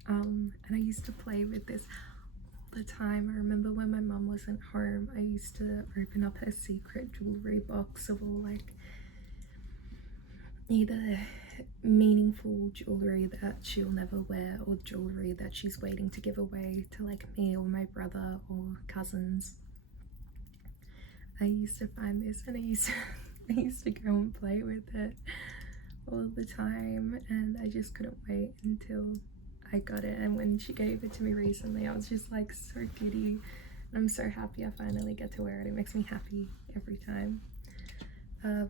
And I used to play with this all the time. I remember when my mum wasn't home, I used to open up her secret jewelry box of all like either meaningful jewelry that she'll never wear or jewelry that she's waiting to give away to like me or my brother or cousins. I used to find this, and I used to go and play with it all the time, and I just couldn't wait until I got it. And when she gave it to me recently, I was just like so giddy, and I'm so happy I finally get to wear it. It makes me happy every time.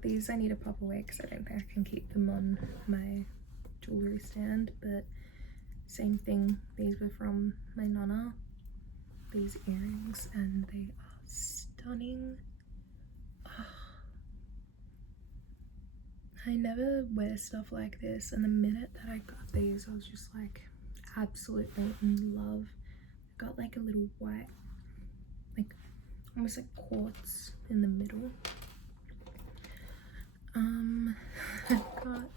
These I need to pop away because I don't think I can keep them on my jewelry stand, but same thing, these were from my nonna, these earrings, and they are stunning. I never wear stuff like this, and the minute that I got these, I was just like absolutely in love. I got like a little white, like almost like quartz in the middle. I've got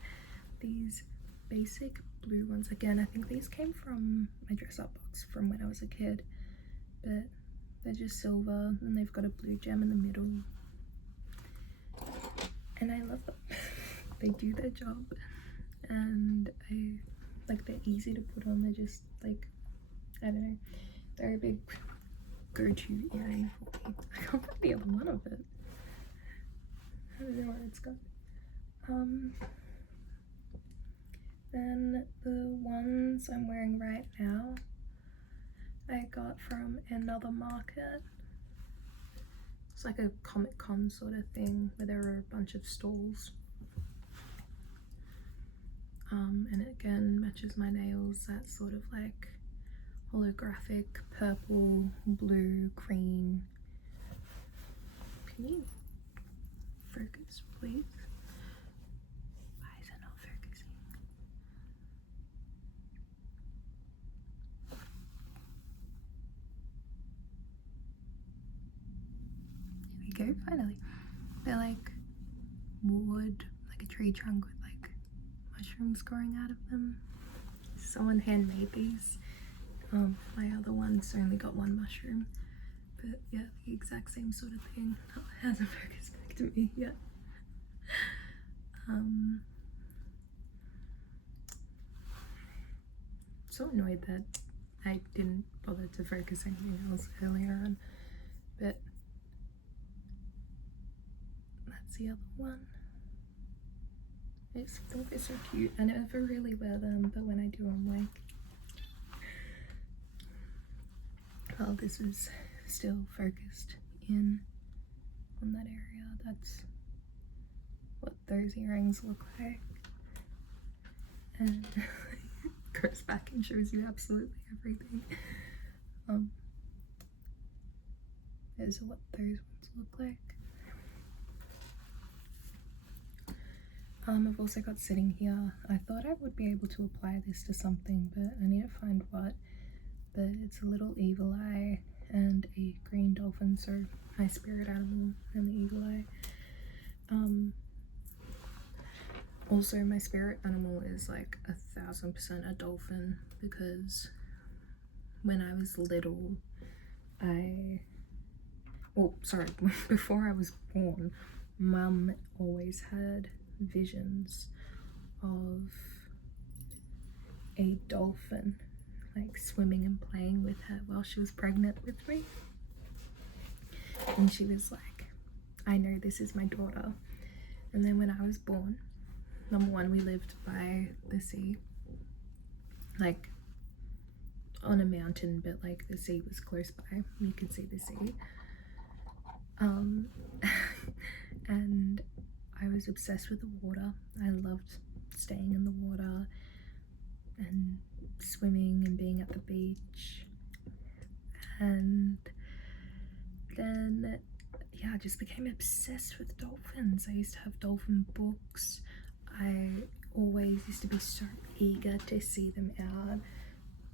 these basic blue ones. Again, I think these came from my dress up box from when I was a kid, but they're just silver and they've got a blue gem in the middle, and I love them. They do their job, and they're easy to put on. They're just like, I don't know, they're a big go-to earring for me. I can't find the other one of it. I don't know where it's gone. Then the ones I'm wearing right now, I got from another market. It's like a Comic-Con sort of thing where there are a bunch of stalls. And it again matches my nails, that sort of like holographic purple, blue, green. Can you focus, please? Why is it not focusing? There we go, finally. They're like wood, like a tree trunk with like mushrooms growing out of them. Someone handmade these. My other one's only got one mushroom, but yeah, the exact same sort of thing. Oh, it hasn't focused back to me yet. So annoyed that I didn't bother to focus anything else earlier on, but that's the other one. I just think they're so cute. I never really wear them, but when I do, I'm like, well, this is still focused in on that area. That's what those earrings look like. And goes back and shows you absolutely everything. Is what those ones look like. I've also got sitting here, I thought I would be able to apply this to something, but I need to find what. But it's a little eagle eye and a green dolphin, so my spirit animal and the eagle eye. Also my spirit animal is like 1000% a dolphin, because when I was little, before I was born, Mum always had visions of a dolphin like swimming and playing with her while she was pregnant with me, and she was like, I know this is my daughter. And then when I was born, number one, we lived by the sea, like on a mountain, but like the sea was close by, you could see the sea. And I was obsessed with the water. I loved staying in the water and swimming and being at the beach. And then, yeah, I just became obsessed with dolphins. I used to have dolphin books. I always used to be so eager to see them out.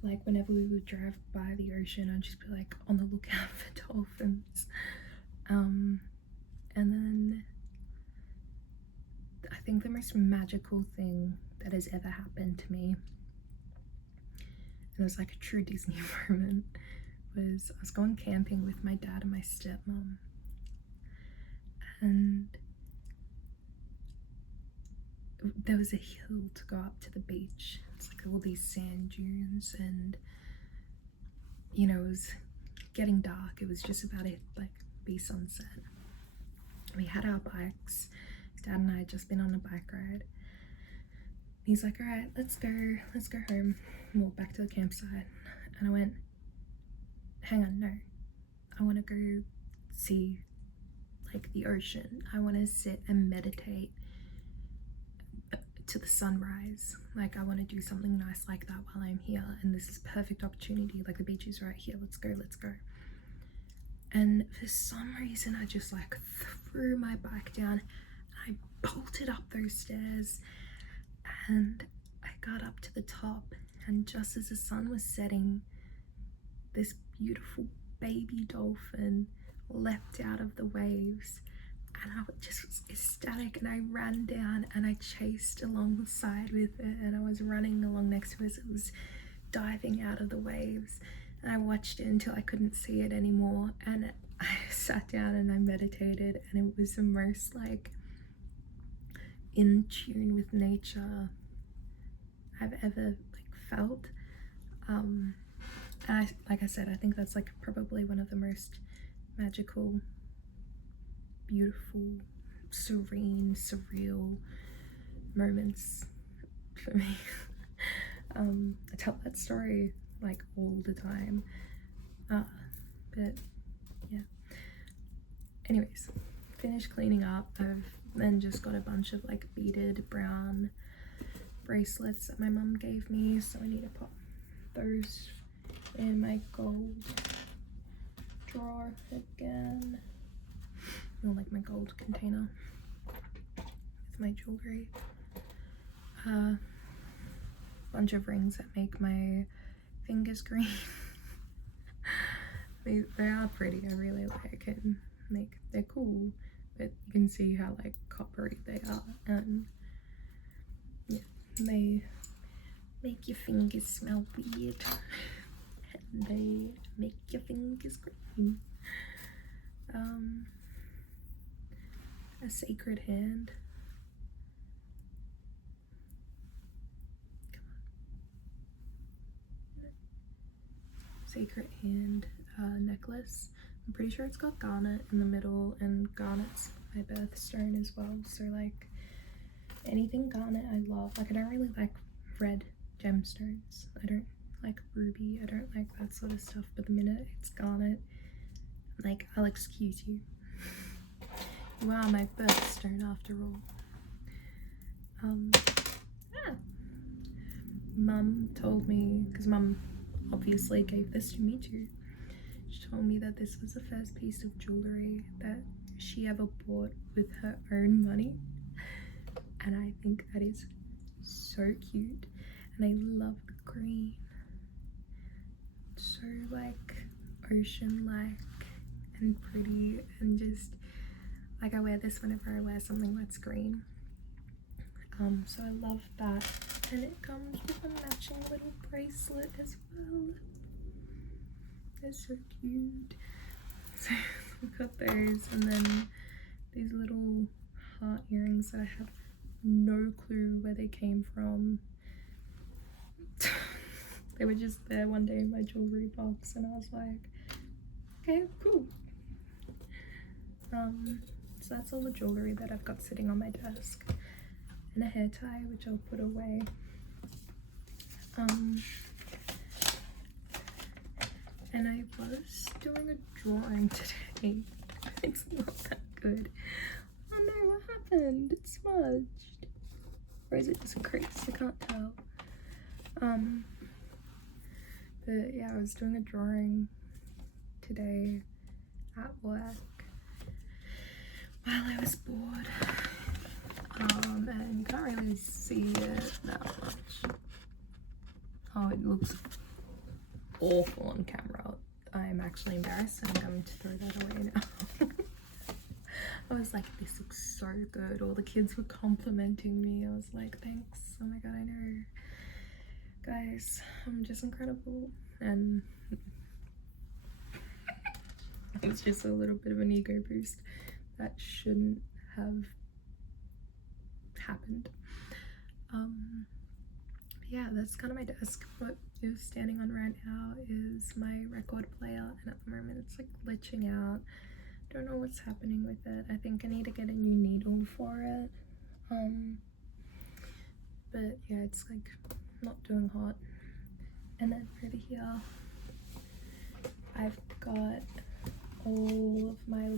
Like whenever we would drive by the ocean, I'd just be like on the lookout for dolphins. And then I think the most magical thing that has ever happened to me, and it was like a true Disney moment, was I was going camping with my dad and my stepmom, and there was a hill to go up to the beach. It's like all these sand dunes, and you know, it was getting dark. It was just about to like be sunset. We had our bikes. Dad and I had just been on a bike ride. He's like, all right, let's go home and walk back to the campsite. And I went, hang on, no, I want to go see like the ocean. I want to sit and meditate to the sunrise. Like I want to do something nice like that while I'm here, and this is a perfect opportunity. Like the beach is right here, let's go. And for some reason I just like threw my bike down. I bolted up those stairs and I got up to the top, and just as the sun was setting, this beautiful baby dolphin leapt out of the waves, and I just was ecstatic, and I ran down and I chased alongside with it, and I was running along next to it as it was diving out of the waves, and I watched it until I couldn't see it anymore, and I sat down and I meditated, and it was the most like in tune with nature I've ever like felt. And like I said, I think that's like probably one of the most magical, beautiful, serene, surreal moments for me. I tell that story like all the time, But yeah. Anyways, finished cleaning up. I've then just got a bunch of like beaded brown bracelets that my mum gave me, so I need to put those in my gold drawer again. Or like my gold container with my jewelry. Bunch of rings that make my fingers green. they are pretty, I really like it. Like, they're cool, but you can see how like coppery they are, and yeah, they make your fingers smell weird and they make your fingers green. A sacred hand. Sacred hand necklace. I'm pretty sure it's got garnet in the middle, and garnet's my birthstone as well, so like anything garnet I love. Like, I don't really like red gemstones, I don't like ruby, I don't like that sort of stuff, but the minute it's garnet, like, I'll excuse you. You are my birthstone after all. Mum told me, because Mum obviously gave this to me too, she told me that this was the first piece of jewellery that she ever bought with her own money, and I think that is so cute, and I love the green. So like ocean-like and pretty, and just like, I wear this whenever I wear something that's green. So I love that, and it comes with a matching little bracelet as well. They're so cute. So I've got those, and then these little heart earrings that I have no clue where they came from. They were just there one day in my jewelry box, and I was like, okay, cool. So that's all the jewelry that I've got sitting on my desk, and a hair tie which I'll put away. And I was doing a drawing today. It's not that good. Oh no, what happened? It smudged. Or is it just a crease? I can't tell. But yeah, I was doing a drawing today at work while I was bored. And you can't really see it that much. Oh, it looks awful on camera. I'm actually embarrassed, and I'm going to throw that away now. I was like, this looks so good. All the kids were complimenting me. I was like, thanks. Oh my god, I know. Guys, I'm just incredible. And it's just a little bit of an ego boost that shouldn't have happened. Yeah, that's kind of my desk. What you're standing on right now is my record player, and at the moment it's like glitching out. Don't know what's happening with it. I think I need to get a new needle for it. But yeah, it's like not doing hot. And then over here I've got all of my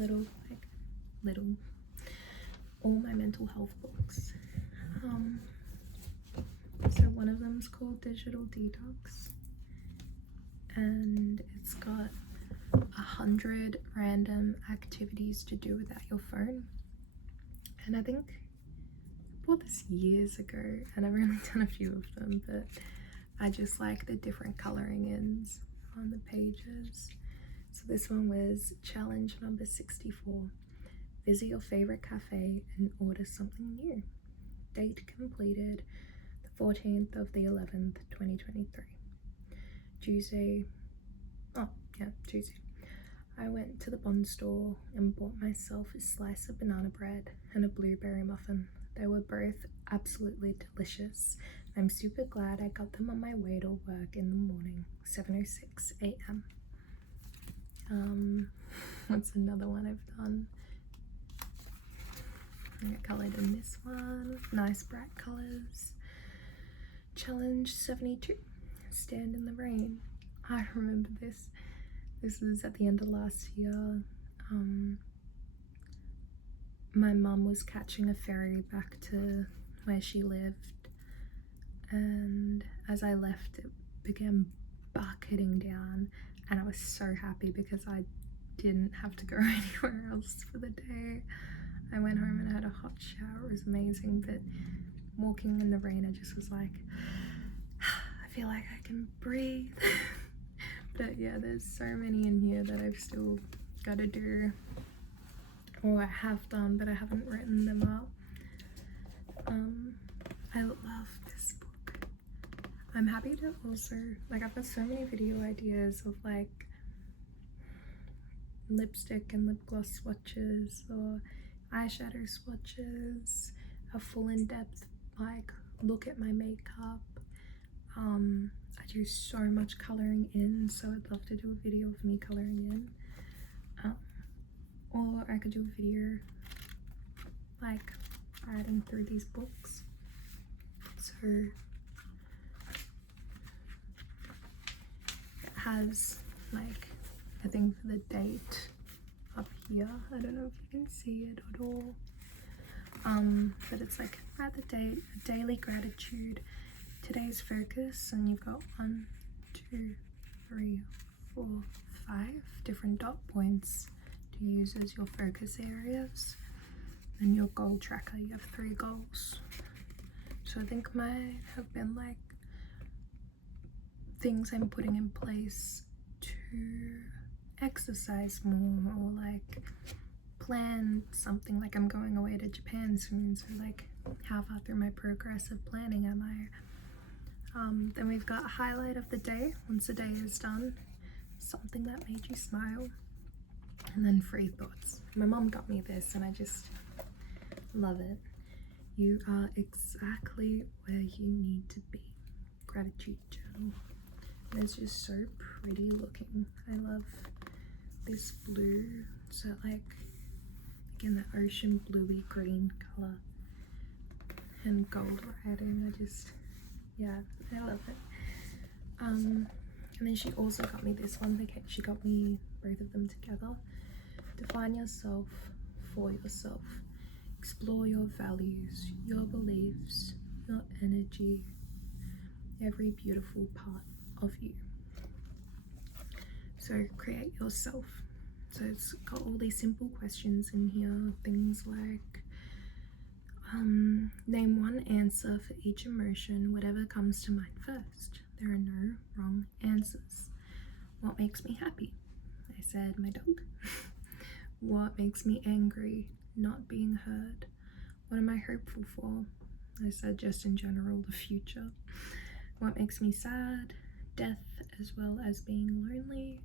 all my mental health books. So one of them is called Digital Detox, and it's got 100 random activities to do without your phone. And I think I bought this years ago, and I've only done a few of them, but I just like the different coloring ins on the pages. So this one was challenge number 64. Visit your favorite cafe and order something new. Date completed the 14th of the 11th, 2023. Tuesday. I went to the Bond store and bought myself a slice of banana bread and a blueberry muffin. They were both absolutely delicious. I'm super glad I got them on my way to work in the morning, 7:06 a.m. What's another one I've done? I got colored in this one, nice bright colors. Challenge 72, stand in the rain. I remember this. This is at the end of last year. My mum was catching a ferry back to where she lived, and as I left, it began bucketing down, and I was so happy because I didn't have to go anywhere else for the day. I went home and had a hot shower. It was amazing, but walking in the rain, I just was like, I feel like I can breathe. But yeah, there's so many in here that I've still got to do, or I have done, but I haven't written them up. I love this book. I'm happy to also, like, I've got so many video ideas of like lipstick and lip gloss swatches or eyeshadow swatches, a full in-depth like look at my makeup. I do so much coloring in, so I'd love to do a video of me coloring in, or I could do a video like riding through these books. So it has like a thing for the date up here. I don't know if you can see it at all, but it's like write the date, a daily gratitude, today's focus, and you've got 1, 2, 3, 4, 5 different dot points to use as your focus areas, and your goal tracker. You have 3 goals. So I think mine have been like things I'm putting in place to exercise more, or like plan something, like I'm going away to Japan soon, so like how far through my progress of planning am I? Then we've got a highlight of the day, once the day is done, something that made you smile, and then 3 thoughts. My mom got me this and I just love it. You are exactly where you need to be. Gratitude journal. And it's just so pretty looking. I love this blue, so like again that ocean bluey green color and gold writing. Yeah, I love it. And then she also got me this one. She got me both of them together. Define yourself for yourself. Explore your values, your beliefs, your energy, every beautiful part of you. So create yourself. So it's got all these simple questions in here, things like name one answer for each emotion, whatever comes to mind first. There are no wrong answers. What makes me happy? I said my dog. What makes me angry? Not being heard. What am I hopeful for? I said just in general, the future. What makes me sad? Death, as well as being lonely.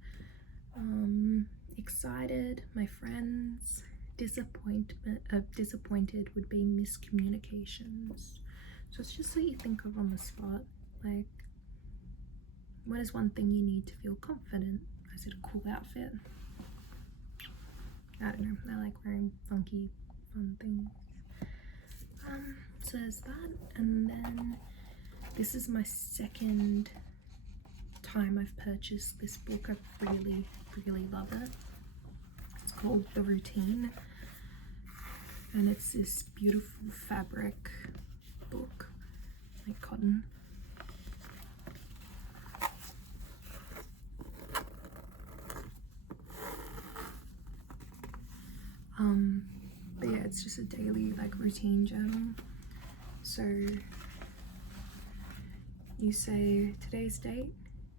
Excited, my friends. Disappointed would be miscommunications. So it's just what you think of on the spot. Like, what is one thing you need to feel confident? I said a cool outfit. I don't know, I like wearing funky, fun things. So there's that, and then this is my second time I've purchased this book. I really, really love it. It's called The Routine, and it's this beautiful fabric book, like cotton. But yeah, it's just a daily like routine journal. So you say today's date,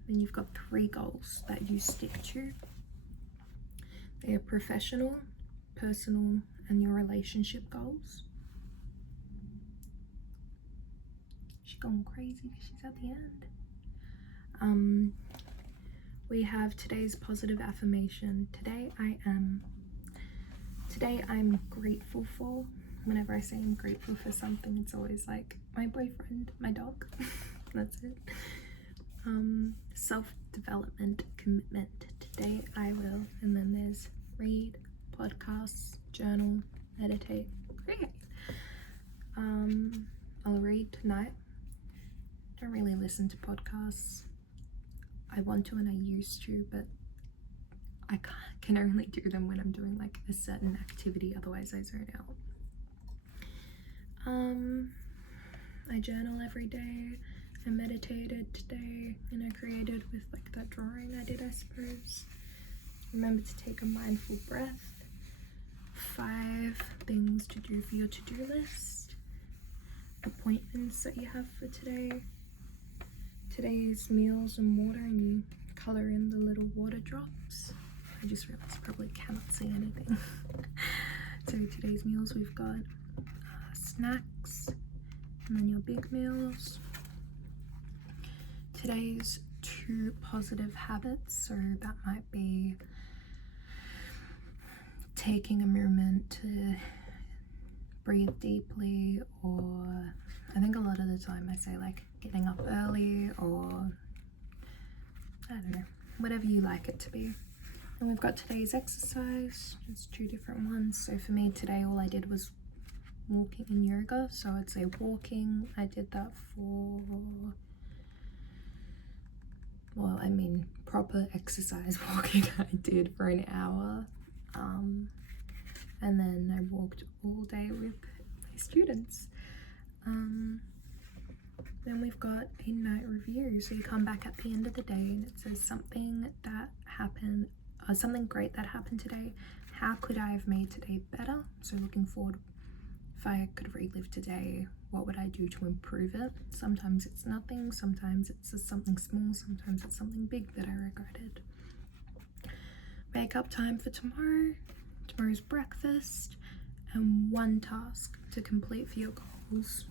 then you've got 3 goals that you stick to. They are professional, personal, and your relationship goals. She's going crazy because she's at the end. We have today's positive affirmation. Today I'm grateful for. Whenever I say I'm grateful for something, it's always like my boyfriend, my dog. That's it. Self-development commitment. Today I will. And then there's read, podcasts, journal, meditate, create. I'll read tonight. Don't really listen to podcasts. I want to and I used to, but I can only do them when I'm doing like a certain activity, otherwise I zone out. I journal every day. I meditated today, and I created with like that drawing I did, I suppose. Remember to take a mindful breath. 5 things to do for your to-do list. Appointments that you have for today. Today's meals and water, and you color in the little water drops. I just realized I probably cannot see anything. So today's meals, we've got snacks, and then your big meals. Today's 2 positive habits, so that might be taking a moment to breathe deeply, or I think a lot of the time I say like getting up early, or I don't know, whatever you like it to be. And we've got today's exercise. It's 2 different ones. So for me today, all I did was walking and yoga. So I'd say walking, I did that for, well, I mean proper exercise walking I did for an hour. And then I walked all day with my students. Then we've got a night review. So you come back at the end of the day and it says something that happened, something great that happened today. How could I have made today better? So looking forward, if I could relive today, what would I do to improve it? Sometimes it's nothing, sometimes it's just something small, sometimes it's something big that I regretted. Make up time for tomorrow's breakfast, and 1 task to complete for your goals.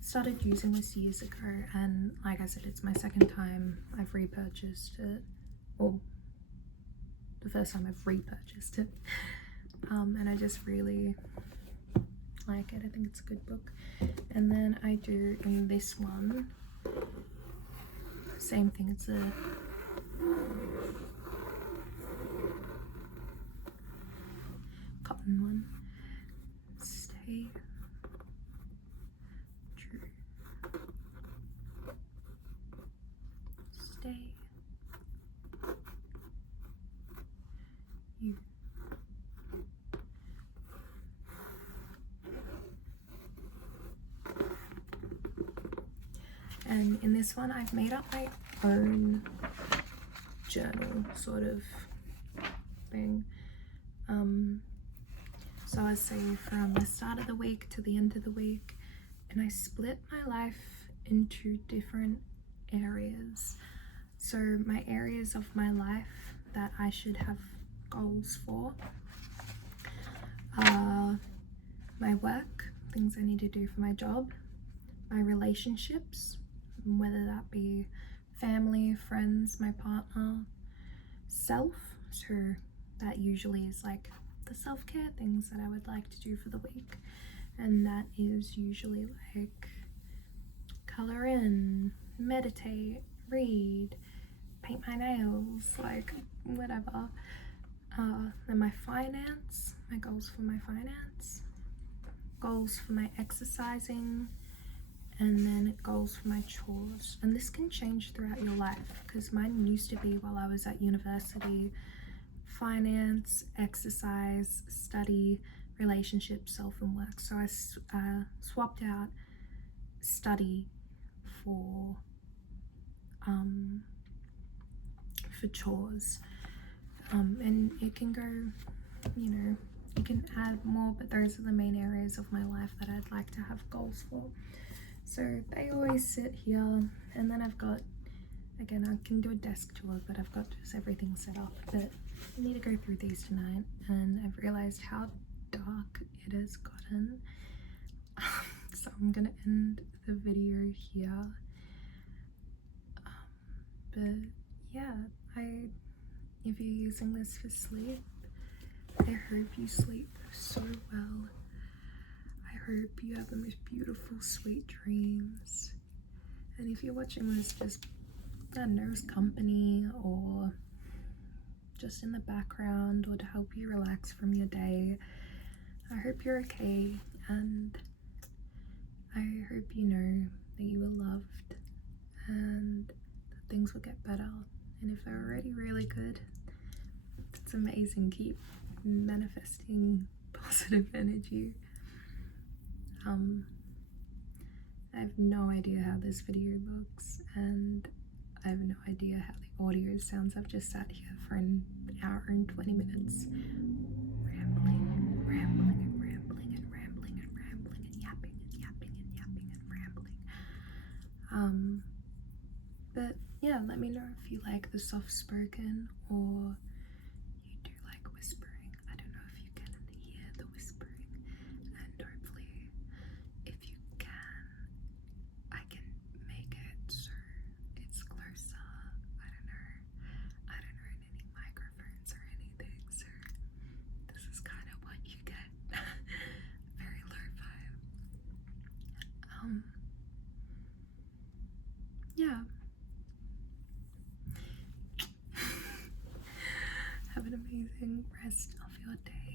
Started using this years ago, and like I said, it's my 2nd time I've repurchased it, or the first time I've repurchased it, and I just really like it. I think it's a good book. And then I do in this one, same thing, it's a cotton one. Stay true. Stay you. And in this one, I've made up my own journal sort of thing. So I say from the start of the week to the end of the week, and I split my life into different areas. So my areas of my life that I should have goals for are my work, things I need to do for my job, my relationships, whether that be family, friends, my partner, self, so that usually is like the self-care things that I would like to do for the week, and that is usually like color in, meditate, read, paint my nails, like whatever. Then my finance, my goals for my finance, goals for my exercising, and then goals for my chores. And this can change throughout your life, because mine used to be, while I was at university, finance, exercise, study, relationships, self, and work. So I swapped out study for chores, and it can go, you know, you can add more, but those are the main areas of my life that I'd like to have goals for. So they always sit here, and then I've got, again, I can do a desk tour, but I've got just everything set up. But I need to go through these tonight, and I've realized how dark it has gotten. So I'm gonna end the video here. But yeah, if you're using this for sleep, I hope you sleep so well. I hope you have the most beautiful, sweet dreams. And if you're watching this just, I don't know, as company, or just in the background, or to help you relax from your day, I hope you're okay, and I hope you know that you are loved, and that things will get better. And if they're already really good, It's amazing. Keep manifesting positive energy. I have no idea how this video looks, and I have no idea how the audio sounds. I've just sat here for an hour and 20 minutes rambling and rambling and rambling and rambling and rambling and yapping and yapping and yapping and rambling. But yeah, let me know if you like the soft spoken or you do like whispering. I don't know if you can hear the whispering, and hopefully if you can, I can make it so it's closer. I don't know in any microphones or anything, so this is kind of what you get. Very lo-fi. Yeah. Have an amazing rest of your day.